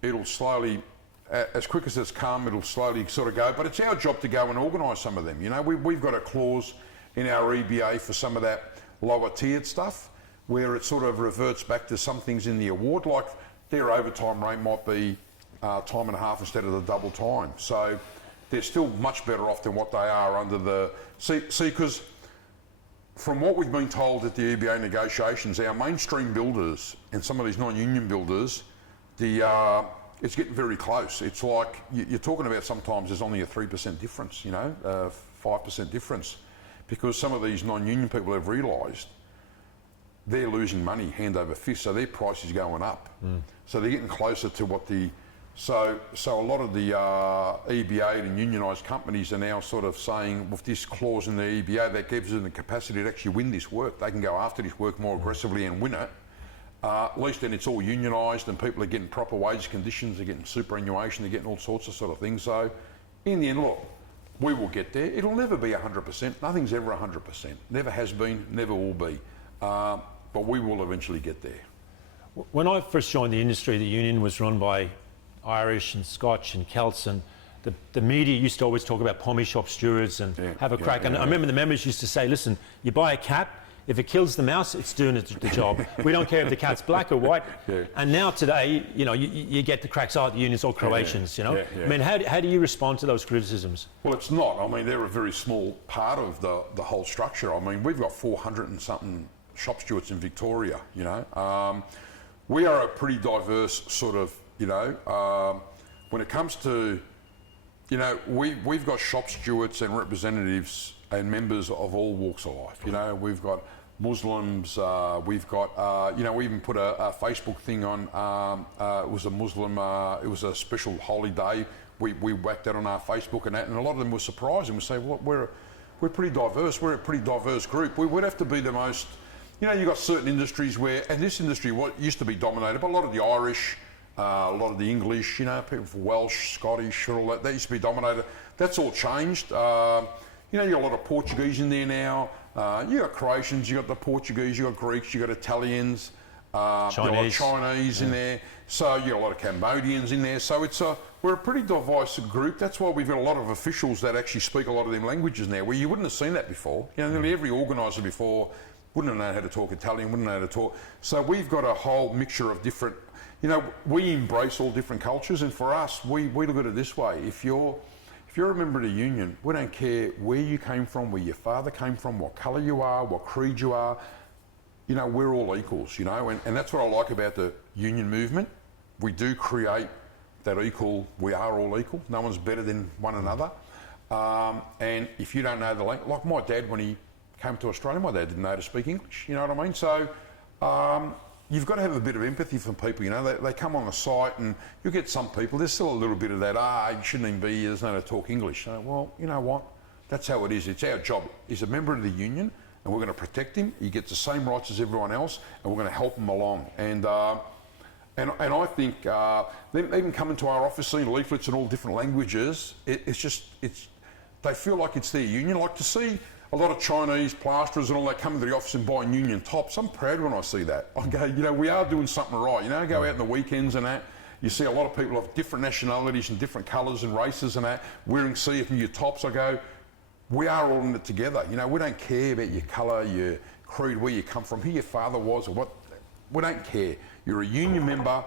It'll slowly, as quick as it's come, it'll slowly sort of go. But it's our job to go and organise some of them. You know, we've got a clause in our EBA for some of that lower tiered stuff where it sort of reverts back to some things in the award, like their overtime rate might be time and a half instead of the double time. So they're still much better off than what they are under the... See, because from what we've been told at the EBA negotiations, our mainstream builders and some of these non-union builders, it's getting very close. It's like you're talking about sometimes there's only a 3% difference, you know, 5% difference, because some of these non-union people have realised they're losing money hand over fist, so their price is going up. So they're getting closer to what the... So a lot of the EBA and unionised companies are now sort of saying, with this clause in the EBA, that gives them the capacity to actually win this work. They can go after this work more aggressively and win it. At least then it's all unionised and people are getting proper wage conditions, they're getting superannuation, they're getting all sorts of sort of things. So in the end, look, we will get there. It'll never be 100%. Nothing's ever 100%. Never has been, never will be. But we will eventually get there. When I first joined the industry, the union was run by Irish and Scotch and Celts, and the media used to always talk about pommy shop stewards and have a crack. And I remember the members used to say, listen, you buy a cat, if it kills the mouse, it's doing the job. We don't care if the cat's black or white. And now today, you know, you get the cracks, the union's all Croatians, you know. I mean, how do you respond to those criticisms? Well, it's not. I mean, they're a very small part of the whole structure. I mean, we've got 400 and something shop stewards in Victoria, you know. We are a pretty diverse sort of, you know, when it comes to, you know, we've got shop stewards and representatives and members of all walks of life. You know, we've got Muslims, we've got, you know, we even put a Facebook thing on, it was a Muslim, it was a special holy day. We whacked that on our Facebook and that, and a lot of them were surprised and would say, well, we're pretty diverse, we're a pretty diverse group. We would have to be the most, you know, you've got certain industries where, and this industry what used to be dominated by a lot of the Irish, a lot of the English, you know, people from Welsh, Scottish, all that used to be dominated. That's all changed. You know, you got a lot of Portuguese in there now. You got Croatians, you got the Portuguese, you got Greeks, you got Italians, you got a lot of Chinese in there. So you got a lot of Cambodians in there. So we're a pretty diverse group. That's why we've got a lot of officials that actually speak a lot of them languages now, where you wouldn't have seen that before. You know, nearly every organiser before wouldn't have known how to talk Italian, wouldn't know how to talk. So we've got a whole mixture of different, you know, we embrace all different cultures, and for us, we look at it this way. If you're a member of the union, we don't care where you came from, where your father came from, what colour you are, what creed you are. You know, we're all equals, you know, and that's what I like about the union movement. We do create that equal, we are all equal. No one's better than one another. And if you don't know the language, like my dad, when he came to Australia, my dad didn't know how to speak English, you know what I mean? So you've got to have a bit of empathy for people, you know. They come on the site and you get some people, there's still a little bit of that, you shouldn't even be here, there's no how to talk English. So, well, you know what? That's how it is. It's our job. He's a member of the union and we're going to protect him. He gets the same rights as everyone else and we're going to help him along. And I think them even coming to our office, seeing leaflets in all different languages, they feel like it's their union. Like to see a lot of Chinese plasterers and all that coming to the office and buying union tops. I'm proud when I see that. I go, you know, we are doing something right. You know, go out on the weekends and that. You see a lot of people of different nationalities and different colours and races and that wearing CFMMEU tops. I go, we are all in it together. You know, we don't care about your colour, your creed, where you come from, who your father was or what. We don't care. You're a union member.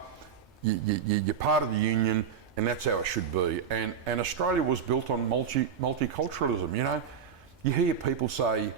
You're part of the union, and that's how it should be. And Australia was built on multiculturalism. You know. You hear people say,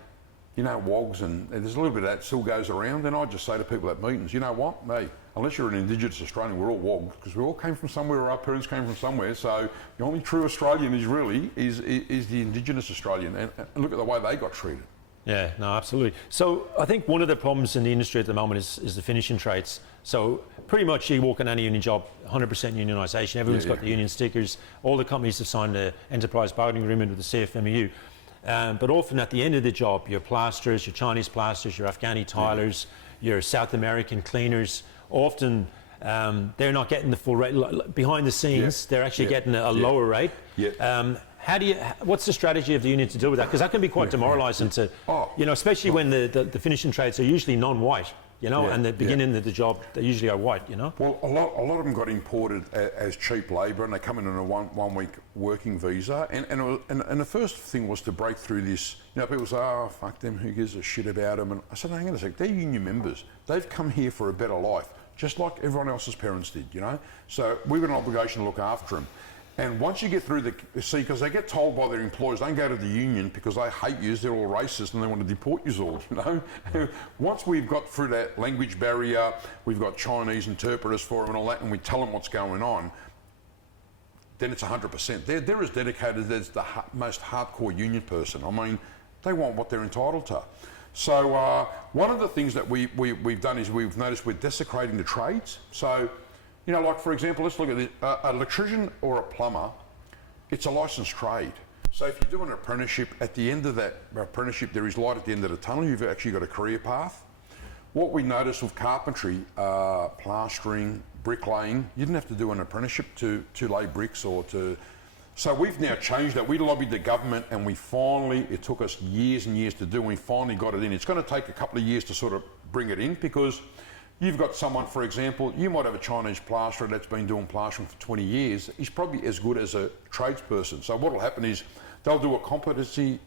you know, wogs, and there's a little bit of that still goes around, and I just say to people at meetings, you know what, hey, unless you're an Indigenous Australian, we're all wogs, because we all came from somewhere, or our parents came from somewhere, so the only true Australian is the Indigenous Australian, and look at the way they got treated. Yeah, no, absolutely. So I think one of the problems in the industry at the moment is the finishing trades. So pretty much you walk in any union job, 100% unionisation, everyone's got the union stickers, all the companies have signed the enterprise bargaining agreement with the CFMMEU. But often at the end of the job, your plasterers, your Chinese plasterers, your Afghani tilers, your South American cleaners, often they're not getting the full rate. Behind the scenes, they're actually getting a lower rate. What's the strategy of the union to deal with that? Because that can be quite demoralising to, you know, especially when the finishing trades are usually non-white. You know, and the beginning of the job, they usually are white, you know? Well, a lot of them got imported as cheap labour, and they come in on a one-week working visa. And the first thing was to break through this. You know, people say, oh, fuck them, who gives a shit about them? And I said, hang on a sec, they're union members. They've come here for a better life, just like everyone else's parents did, you know? So we've got an obligation to look after them. And once you get through because they get told by their employers, don't go to the union because they hate you, they're all racist and they want to deport you all, you know. Once we've got through that language barrier, we've got Chinese interpreters for them and all that, and we tell them what's going on, then it's 100%. They're as dedicated as the most hardcore union person. I mean, they want what they're entitled to. So one of the things that we've done is we've noticed we're desecrating the trades. So, you know, like for example, let's look at this. An electrician or a plumber, it's a licensed trade. So if you do an apprenticeship, at the end of that apprenticeship, there is light at the end of the tunnel. You've actually got a career path. What we noticed with carpentry, plastering, bricklaying, you didn't have to do an apprenticeship to lay bricks or to... So we've now changed that. We lobbied the government and we finally, it took us years and years to do, and we finally got it in. It's going to take a couple of years to sort of bring it in because you've got someone, for example, you might have a Chinese plasterer that's been doing plastering for 20 years. He's probably as good as a tradesperson. So what will happen is they'll do a competency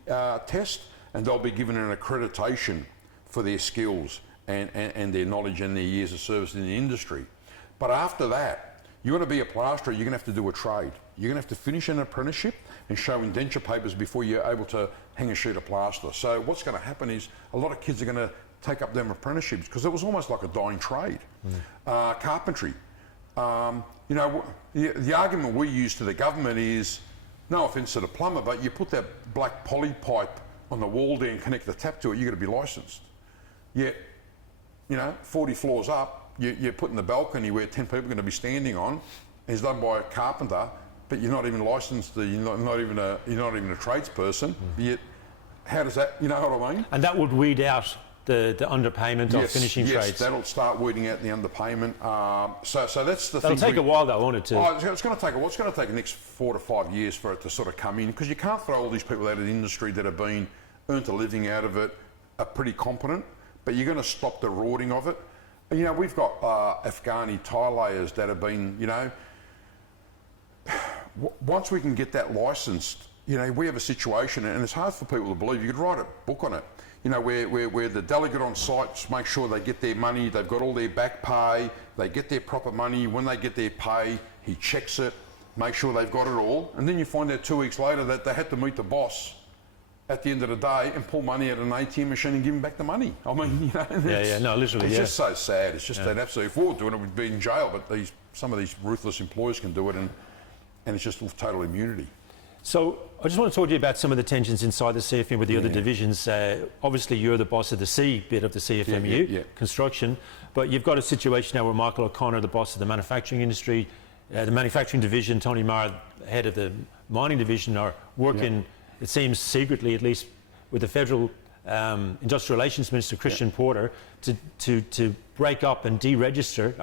test and they'll be given an accreditation for their skills and their knowledge and their years of service in the industry. But after that, you want to be a plasterer, you're going to have to do a trade. You're going to have to finish an apprenticeship and show indenture papers before you're able to hang a sheet of plaster. So what's going to happen is a lot of kids are going to take up them apprenticeships because it was almost like a dying trade. Carpentry. You know, the argument we use to the government is, no offence to the plumber, but you put that black poly pipe on the wall there and connect the tap to it, you've got to be licensed. Yet, you know, 40 floors up, you're putting the balcony where 10 people are going to be standing on, is done by a carpenter, but you're not even licensed, you're not even a tradesperson. Yet, how does that, you know what I mean? And that would weed out the underpayment of finishing trades. Yes, that'll start weeding out the underpayment. So that's the thing. That'll take a while though, won't it? It's going to take it's going to take the next 4 to 5 years for it to sort of come in, because you can't throw all these people out of the industry that have been earned a living out of it, are pretty competent, but you're going to stop the rorting of it. And, you know, we've got Afghani tile layers that have been, you know, once we can get that licensed, you know, we have a situation, and it's hard for people to believe. You could write a book on it. You know, where the delegate on site makes sure they get their money, they've got all their back pay, they get their proper money. When they get their pay, he checks it, makes sure they've got it all, and then you find out 2 weeks later that they had to meet the boss at the end of the day and pull money out of an ATM machine and give him back the money. I mean, you know, literally, it's just so sad. It's just that absolutely, if we were doing it, we'd be in jail, but some of these ruthless employers can do it, and it's just total immunity. So I just want to talk to you about some of the tensions inside the CFM with the other divisions. Obviously, you're the boss of the C bit of the CFMEU, construction, but you've got a situation now where Michael O'Connor, the boss of the manufacturing industry, the manufacturing division, Tony Marr, head of the mining division, are working, it seems secretly at least, with the Federal Industrial Relations Minister, Christian Porter, to break up and deregister,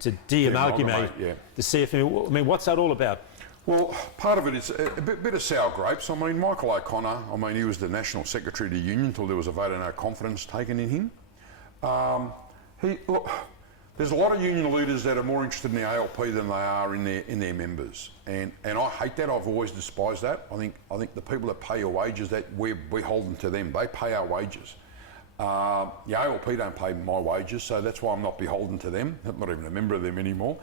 to de-amalgamate the CFMEU. I mean, what's that all about? Well, part of it is a bit of sour grapes. I mean, Michael O'Connor, he was the National Secretary of the Union until there was a vote of no confidence taken in him. Look, there's a lot of union leaders that are more interested in the ALP than they are in their members. And I hate that. I've always despised that. I think the people that pay your wages, that we're beholden to them. They pay our wages. The ALP don't pay my wages, so that's why I'm not beholden to them. I'm not even a member of them anymore.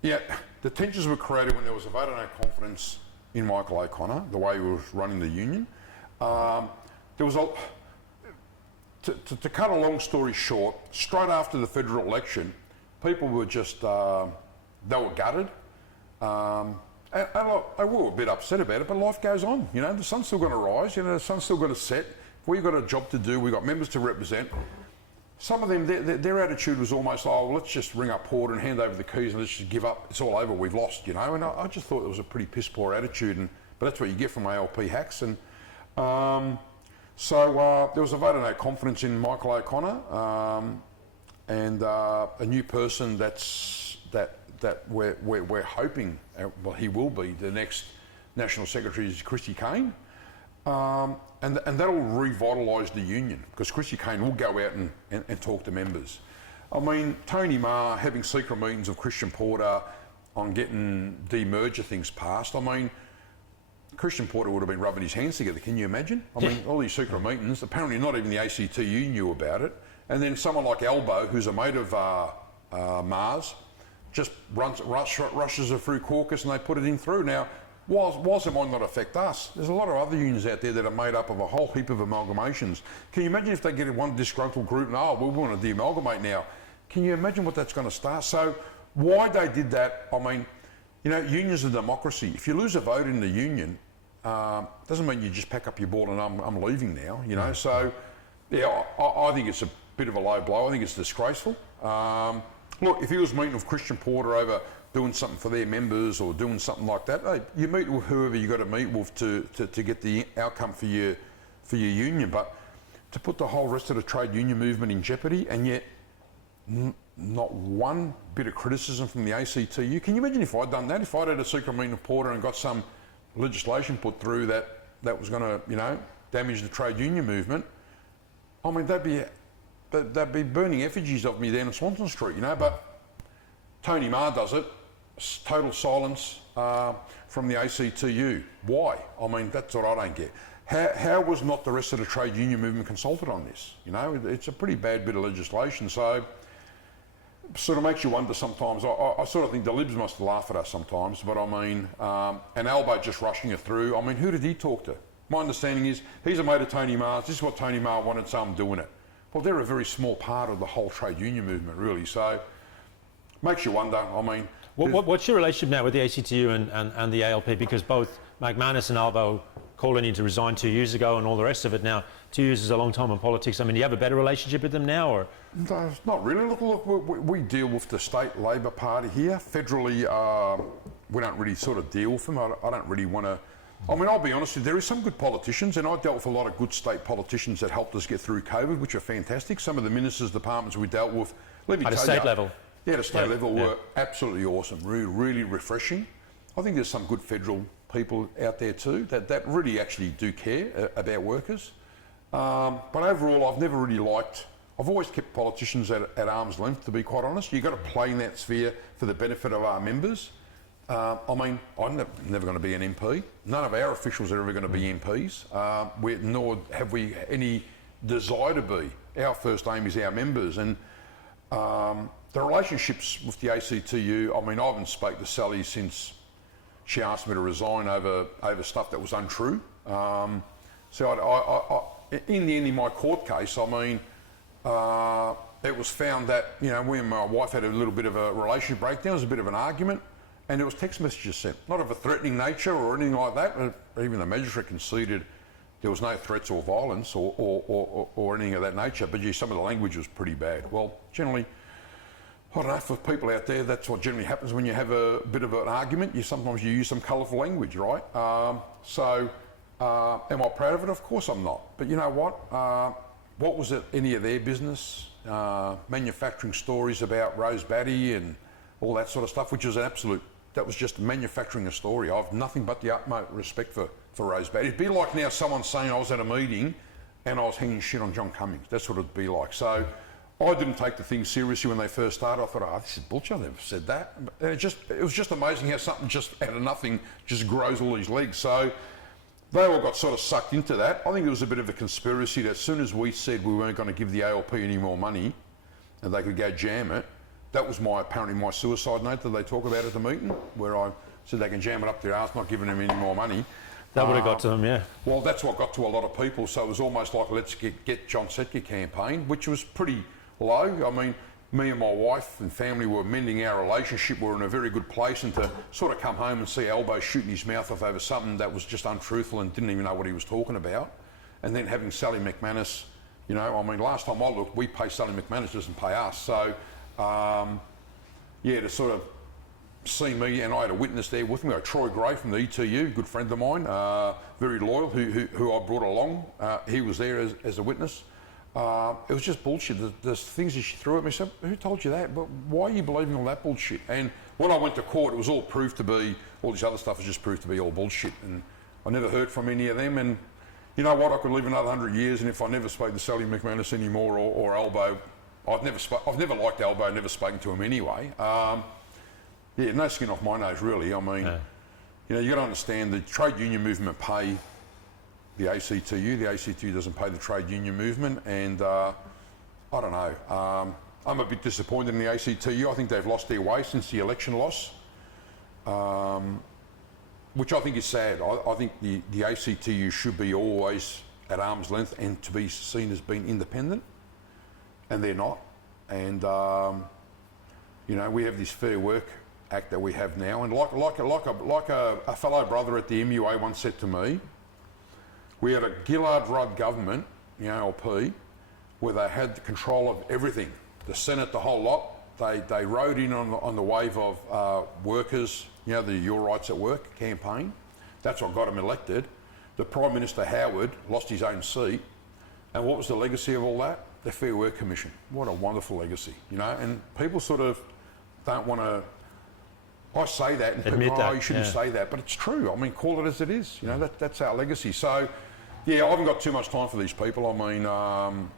Yeah, the tensions were created when there was a vote of no confidence in Michael O'Connor, the way he was running the union. There was to cut a long story short, straight after the federal election, people were just, they were gutted. And we were a bit upset about it, but life goes on. You know, the sun's still going to rise, you know, the sun's still going to set. We've got a job to do, we've got members to represent. Some of them, their attitude was almost like, well, let's just ring up Porter and hand over the keys and let's just give up. It's all over, we've lost, you know. And I just thought it was a pretty piss poor attitude, but that's what you get from ALP hacks. And so there was a vote of no confidence in Michael O'Connor, and a new person that we're hoping, well, he will be the next National Secretary is Christy Kane. And that'll revitalise the union, because Christy Kane will go out and talk to members. I mean, Tony Marr having secret meetings with Christian Porter on getting demerger things passed. I mean, Christian Porter would have been rubbing his hands together. Can you imagine? I mean, all these secret meetings, apparently not even the ACTU knew about it. And then someone like Albo, who's a mate of Marr's, just rushes it through caucus and they put it in through. Now, whilst it might not affect us, there's a lot of other unions out there that are made up of a whole heap of amalgamations. Can you imagine if they get one disgruntled group and, we want to de-amalgamate now? Can you imagine what that's going to start? So why they did that, I mean, you know, unions are democracy. If you lose a vote in the union, doesn't mean you just pack up your ball and I'm leaving now, you know. So, yeah, I think it's a bit of a low blow. I think it's disgraceful. Look, if he was meeting with Christian Porter over doing something for their members or doing something like that, hey, you meet with whoever you got to meet with to get the outcome for your union. But to put the whole rest of the trade union movement in jeopardy, and yet not one bit of criticism from the ACTU. Can you imagine if I'd done that? If I'd had a secret meeting with Porter and got some legislation put through that was going to, you know, damage the trade union movement, I mean, they'd be burning effigies of me down in Swanson Street, you know, but Tony Marr does it, total silence from the ACTU. Why? I mean, that's what I don't get. How was not the rest of the trade union movement consulted on this? You know, it's a pretty bad bit of legislation, so sort of makes you wonder sometimes. I sort of think the Libs must laugh at us sometimes, but I mean, and Albo just rushing it through. I mean, who did he talk to? My understanding is he's a mate of Tony Marr's. This is what Tony Marr wanted, so I'm doing it. Well, they're a very small part of the whole trade union movement, really. So makes you wonder. I mean, what's your relationship now with the ACTU and the ALP? Because both McManus and Albo calling you to resign 2 years ago and all the rest of it now. 2 years is a long time in politics. I mean, do you have a better relationship with them now, or? No, not really. Look, we deal with the state Labor Party here. Federally, we don't really sort of deal with them. I don't really want to. I mean, I'll be honest with you, there is some good politicians, and I dealt with a lot of good state politicians that helped us get through COVID, which are fantastic. Some of the ministers' departments we dealt with, let me tell you. At a state level? Yeah, at a state level were absolutely awesome, really refreshing. I think there's some good federal people out there too that really actually do care about workers. But overall, I've never really liked. I've always kept politicians at arm's length, to be quite honest. You've got to play in that sphere for the benefit of our members. I mean, I'm never going to be an MP. None of our officials are ever going to be MPs, nor have we any desire to be. Our first aim is our members. And the relationships with the ACTU, I mean, I haven't spoken to Sally since she asked me to resign over stuff that was untrue. So in the end, in my court case, I mean, it was found that, you know, me and my wife had a little bit of a relationship breakdown. There was a bit of an argument, and there was text messages sent, not of a threatening nature or anything like that. Even the magistrate conceded there was no threats or violence or anything of that nature, but gee, some of the language was pretty bad. Well, generally, I don't know, for people out there, that's what generally happens when you have a bit of an argument. Sometimes you use some colourful language, right? Am I proud of it? Of course I'm not. But you know what was it any of their business? Manufacturing stories about Rose Batty and all that sort of stuff, which was that was just manufacturing a story. I've nothing but the utmost respect for Rose Batty. It'd be like now someone saying I was at a meeting and I was hanging shit on John Cummings. That's what it'd be like. So I didn't take the thing seriously when they first started. I thought, this is bullshit, I've never said that. And it was just amazing how something just out of nothing just grows all these legs. So they all got sort of sucked into that. I think there was a bit of a conspiracy that as soon as we said we weren't going to give the ALP any more money and they could go jam it, that was apparently my suicide note that they talk about at the meeting, where I said they can jam it up their arse, not giving them any more money. That would have got to them, yeah. Well, that's what got to a lot of people. So it was almost like let's get John Setka campaign, which was pretty low. I mean, me and my wife and family were mending our relationship. We were in a very good place, and to sort of come home and see Albo shooting his mouth off over something that was just untruthful and didn't even know what he was talking about, and then having Sally McManus, you know, I mean, last time I looked, we pay Sally McManus, doesn't pay us. So, to sort of see me, and I had a witness there with me, Troy Gray from the ETU, good friend of mine, very loyal, who I brought along. He was there as a witness. It was just bullshit. The things that she threw at me, said, who told you that? But why are you believing all that bullshit? And when I went to court, it was all proved to be, all this other stuff was just proved to be all bullshit. And I never heard from any of them. And you know what? I could live another 100 years, and if I never spoke to Sally McManus anymore or Albo, I've never liked Albo, never spoken to him anyway. No skin off my nose, really. I mean, you know, you got to understand the trade union movement pay the ACTU. The ACTU doesn't pay the trade union movement, and I don't know. I'm a bit disappointed in the ACTU. I think they've lost their way since the election loss, which I think is sad. I think the ACTU should be always at arm's length and to be seen as being independent, and they're not. And you know, we have this Fair Work Act that we have now, and like a fellow brother at the MUA once said to me, we had a Gillard-Rudd government, the ALP, where they had the control of everything. The Senate, the whole lot. They rode in on the wave of workers, you know, the Your Rights at Work campaign. That's what got them elected. The Prime Minister Howard lost his own seat. And what was the legacy of all that? The Fair Work Commission. What a wonderful legacy, you know. And people sort of don't want to. I say that, and admit people, that, you shouldn't say that, but it's true. I mean, call it as it is. You know, that's our legacy. So, yeah, I haven't got too much time for these people. I mean,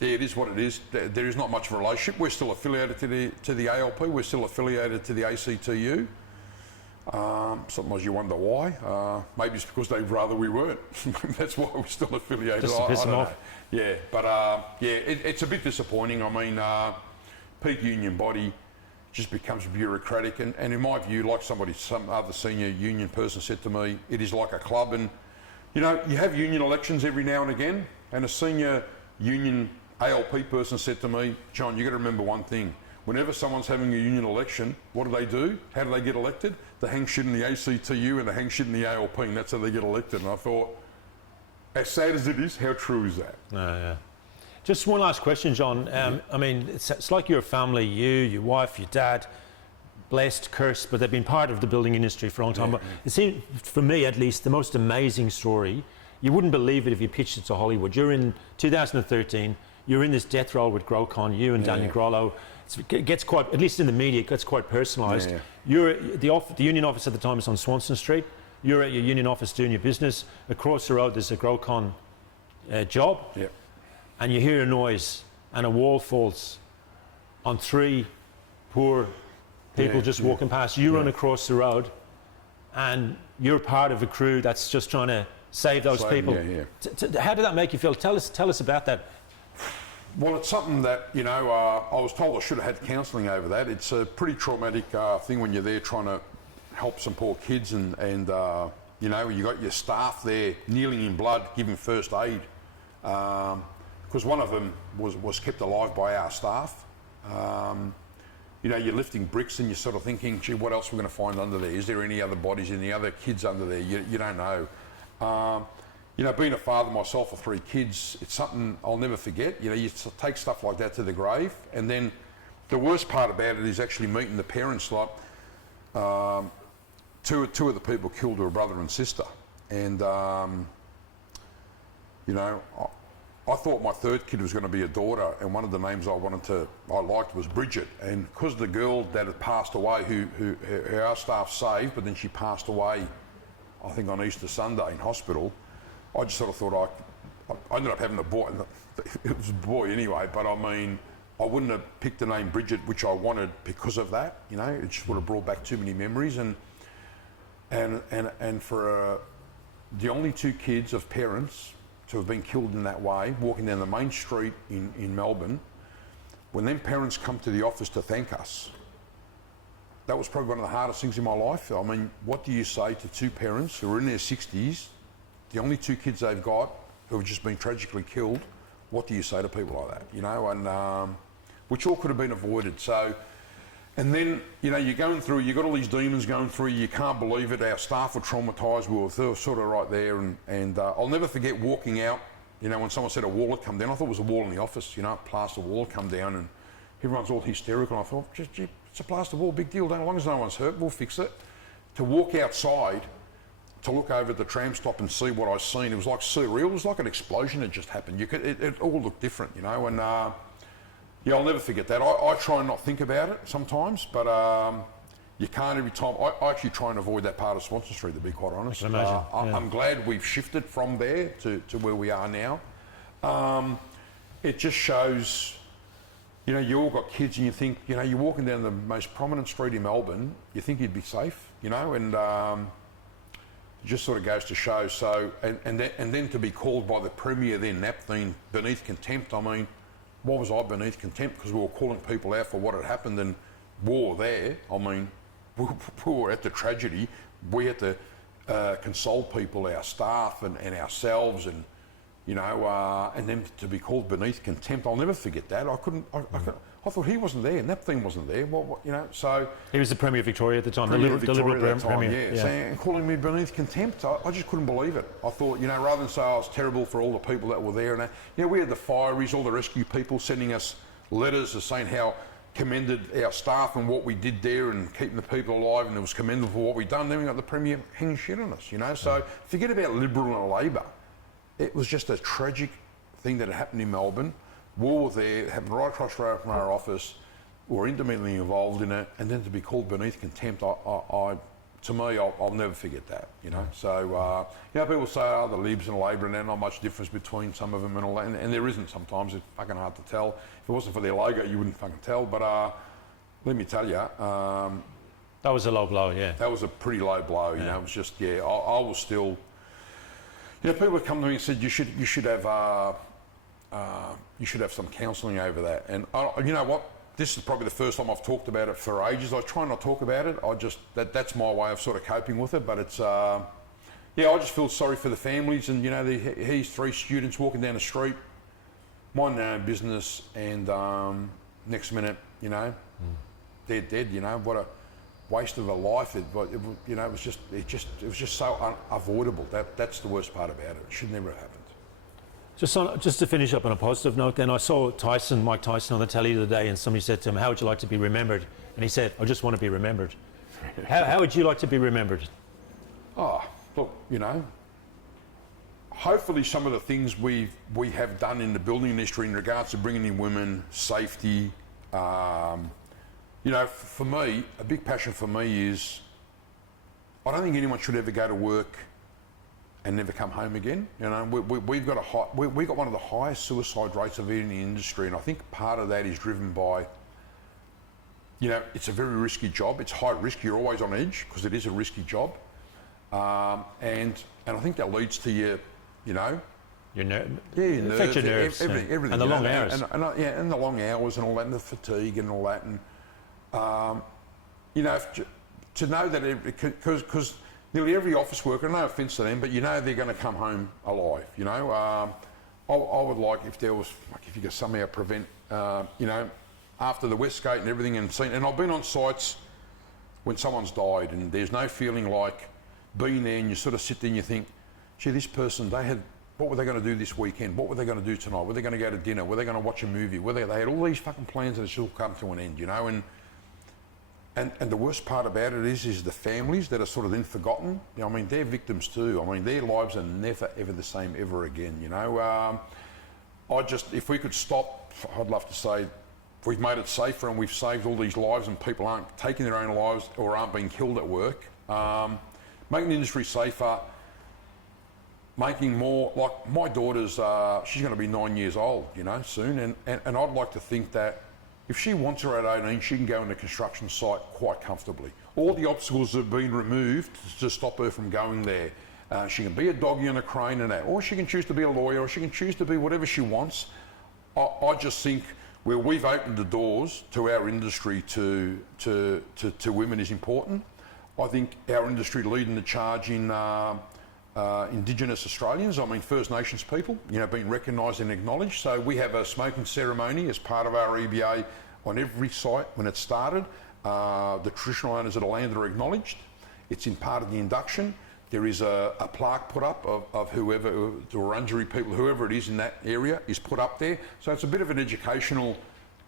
Yeah, it is what it is. There is not much of a relationship. We're still affiliated to the ALP. We're still affiliated to the ACTU. Sometimes you wonder why. Maybe it's because they'd rather we weren't. That's why we're still affiliated. Just to piss them off. Know. Yeah, but it's a bit disappointing. I mean, peak union body just becomes bureaucratic, and in my view, like some other senior union person said to me, it is like a club. And you know, you have union elections every now and again, and a senior union ALP person said to me, John, you got to remember one thing. Whenever someone's having a union election, what do? How do they get elected? They hang shit in the ACTU and they hang shit in the ALP, and that's how they get elected. And I thought, as sad as it is, how true is that? Yeah. Just one last question, John. I mean, it's like your family, you, your wife, your dad, blessed, cursed, but they've been part of the building industry for a long time. Yeah. It seems, for me at least, the most amazing story. You wouldn't believe it if you pitched it to Hollywood. You're in 2013, you're in this death roll with Grocon, you and Daniel Grollo. It gets quite, at least in the media, it gets quite personalised. Yeah. You're the union office at the time is on Swanston Street. You're at your union office doing your business. Across the road, there's a Grocon job. Yep. And you hear a noise and a wall falls on three poor people just walking past. You run across the road and you're part of a crew that's just trying to save those people. How did that make you feel? Tell us about that. Well, it's something that, you know, I was told I should have had counselling over that. It's a pretty traumatic thing when you're there trying to help some poor kids and you know, you got your staff there kneeling in blood, giving first aid. Because one of them was kept alive by our staff. You know, you're lifting bricks and you're sort of thinking, gee, what else are we going to find under there? Is there any other bodies, any other kids under there? You don't know. You know, being a father myself of 3 kids, it's something I'll never forget. You know, you take stuff like that to the grave, and then the worst part about it is actually meeting the parents. Like, two of the people killed were a brother and sister, and you know, I thought my 3rd kid was going to be a daughter, and one of the names I liked was Bridget, and because the girl that had passed away, who our staff saved, but then she passed away, I think on Easter Sunday in hospital. I just sort of thought I ended up having a boy. It was a boy anyway, but I mean, I wouldn't have picked the name Bridget, which I wanted because of that. You know, it just would have brought back too many memories. And for the only 2 kids of parents to have been killed in that way, walking down the main street in Melbourne, when them parents come to the office to thank us, that was probably one of the hardest things in my life. I mean, what do you say to 2 parents who are in their 60s, the only 2 kids they've got who have just been tragically killed? What do you say to people like that? You know, and which all could have been avoided. So, and then, you know, you're going through, you've got all these demons going through, you can't believe it. Our staff were traumatised, we were sort of right there, and I'll never forget walking out, you know, when someone said a wall had come down. I thought it was a wall in the office, you know, a plaster wall had come down, and everyone's all hysterical. And I thought, just, it's a plaster wall, big deal, as long as no one's hurt, we'll fix it. To walk outside, to look over at the tram stop and see what I seen, it was like surreal. It was like an explosion had just happened. It all looked different, you know, and yeah, I'll never forget that. I try and not think about it sometimes, but you can't every time. I actually try and avoid that part of Swanston Street, to be quite honest. I can imagine. I'm glad we've shifted from there to where we are now. It just shows, you know, you all got kids and you think, you know, you're walking down the most prominent street in Melbourne, you think you'd be safe, you know, and it just sort of goes to show. So, and then to be called by the Premier then, Napthine, beneath contempt, I mean, why was I beneath contempt? Because we were calling people out for what had happened and war there. I mean, we were at the tragedy. We had to console people, our staff and ourselves, and, you know, and then to be called beneath contempt, I'll never forget that. I thought he wasn't there, and that thing wasn't there. What, you know, so He was the Premier of Victoria at the time, the Premier Liberal at that time, Premier. yeah. And calling me beneath contempt, I just couldn't believe it. I thought, you know, rather than say I was terrible for all the people that were there, and you know, we had the fireys, all the rescue people sending us letters saying how commended our staff and what we did there and keeping the people alive, and it was commendable for what we'd done. Then we got the Premier hanging shit on us, you know. So forget about Liberal and Labor. It was just a tragic thing that had happened in Melbourne. War there, happened right across the road from our office. Were intimately involved in it, and then to be called beneath contempt, to me, I'll never forget that, you know. So, people say, oh, the Libs and Labor, and there's not much difference between some of them and all that, and there isn't sometimes. It's fucking hard to tell. If it wasn't for their logo, you wouldn't fucking tell. But let me tell you, that was a low blow, yeah. That was a pretty low blow, you know. It was just, I was still, people have come to me and said, you should have some counselling over that. And you know what? This is probably the first time I've talked about it for ages. I try not to talk about it. That's my way of sort of coping with it. But it's, I just feel sorry for the families. And, he's 3 students walking down the street, minding their own business, and next minute, they're dead. What a waste of a life. It was just so unavoidable. That's the worst part about it. It should never have happened. Just to finish up on a positive note, then I saw Mike Tyson on the telly the other day, and somebody said to him, "How would you like to be remembered?" And he said, "I just want to be remembered." How would you like to be remembered? Oh, look, hopefully some of the things we have done in the building industry in regards to bringing in women, safety. For me, a big passion for me is I don't think anyone should ever go to work and never come home again. We've got we've got one of the highest suicide rates of any industry, and I think part of that is driven by, it's a very risky job. It's high risk. You're always on edge because it is a risky job, and I think that leads to your nerves, affect your nerves, everything, and the long hours, and the long hours and all that, and the fatigue and all that, and to know that because. Nearly every office worker, no offence to them, but they're going to come home alive. I would like if there was, if you could somehow prevent, after the Westgate and everything, and I've been on sites when someone's died, and there's no feeling like being there, and you sort of sit there and you think, gee, this person, what were they going to do this weekend? What were they going to do tonight? Were they going to go to dinner? Were they going to watch a movie? They had all these fucking plans and it's all come to an end, And the worst part about it is the families that are sort of then forgotten. They're victims too. Their lives are never ever the same ever again. If we could stop, I'd love to say, we've made it safer and we've saved all these lives and people aren't taking their own lives or aren't being killed at work. Making the industry safer, making more, like my daughter's, she's going to be 9 years old, soon, and I'd like to think that if she wants her at 18, she can go in a construction site quite comfortably. All the obstacles have been removed to stop her from going there. She can be a doggy on a crane and that, or she can choose to be a lawyer, or she can choose to be whatever she wants. I just think where we've opened the doors to our industry to women is important. I think our industry leading the charge in Indigenous Australians, First Nations people, being recognised and acknowledged. So we have a smoking ceremony as part of our EBA on every site when it started. The traditional owners of the land are acknowledged. It's in part of the induction. There is a plaque put up of whoever, the Wurundjeri people, whoever it is in that area is put up there. So it's a bit of an educational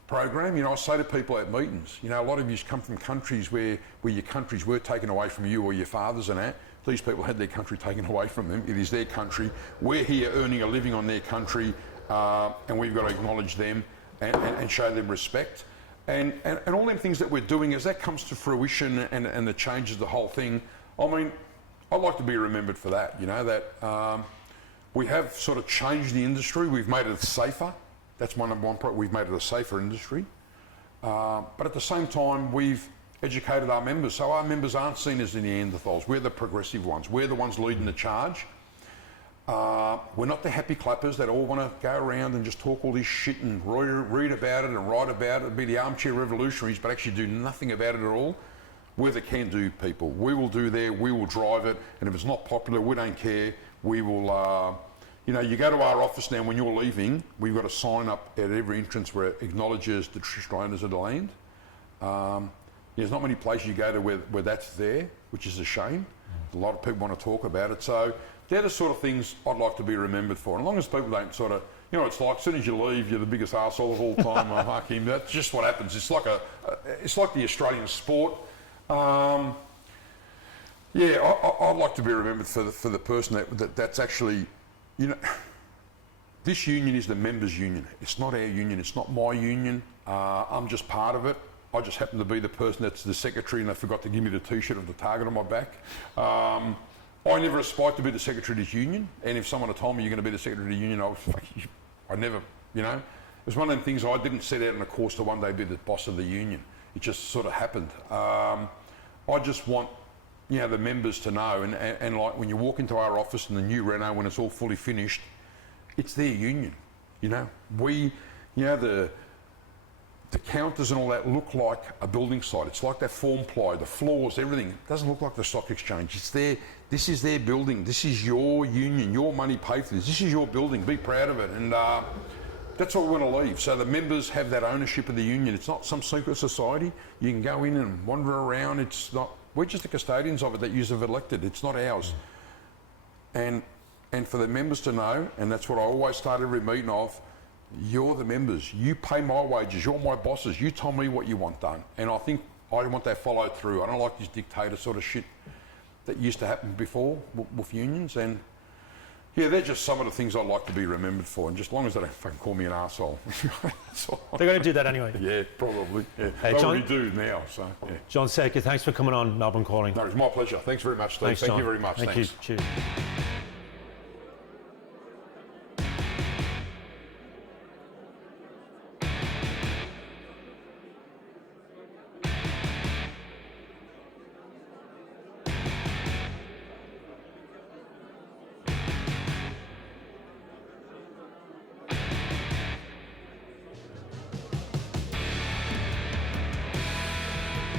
program. I say to people at meetings, a lot of you come from countries where your countries were taken away from you or your fathers and that. These people had their country taken away from them. It is their country. We're here earning a living on their country, and we've got to acknowledge them and show them respect. And all them things that we're doing, as that comes to fruition and it changes the whole thing, I'd like to be remembered for that, that we have sort of changed the industry. We've made it safer. That's my number one point. We've made it a safer industry. But at the same time, we've educated our members, so our members aren't seen as the Neanderthals. We're the progressive ones. We're the ones leading the charge. We're not the happy clappers that all want to go around and just talk all this shit and read about it and write about it, be the armchair revolutionaries, but actually do nothing about it at all. We're the can-do people. We will do there, we will drive it, and if it's not popular, we don't care. We will, you go to our office now when you're leaving, we've got a sign up at every entrance where it acknowledges the traditional owners of the land. There's not many places you go to where that's there, which is a shame. A lot of people want to talk about it. So they're the sort of things I'd like to be remembered for. And as long as people don't sort of, it's like as soon as you leave, you're the biggest arsehole of all time. Fuck him. That's just what happens. It's like it's like the Australian sport. I'd like to be remembered for the person that's actually, this union is the members' union. It's not our union. It's not my union. I'm just part of it. I just happen to be the person that's the secretary, and they forgot to give me the T-shirt of the target on my back. I never aspired to be the secretary of the union, and if someone had told me you're going to be the secretary of the union, I never, you know. It was one of the things I didn't set out on a course to one day be the boss of the union. It just sort of happened. I just want, you know, the members to know, and like when you walk into our office in the new Renault, when it's all fully finished, it's their union, you know. We, you know, the counters and all that look like a building site. It's like that form ply, the floors, everything. It doesn't look like the stock exchange. It's their, this is their building. This is your union. Your money paid for this. This is your building. Be proud of it. And that's what we want to leave. So the members have that ownership of the union. It's not some secret society. You can go in and wander around. It's not, we're just the custodians of it that you have elected. It's not ours. And for the members to know, and that's what I always start every meeting off, you're the members. You pay my wages. You're my bosses. You tell me what you want done. And I think I want that followed through. I don't like this dictator sort of shit that used to happen before with unions. And yeah, they're just some of the things I like to be remembered for. And just as long as they don't fucking call me an arsehole. They're going to do that anyway. Yeah, probably. Yeah. Hey, they John, already do now. So yeah. John Setka, thanks for coming on Melbourne Calling. No, it's my pleasure. Thanks very much, Steve. Thanks, Thank John. you very much. Thank Thanks. you. Cheers.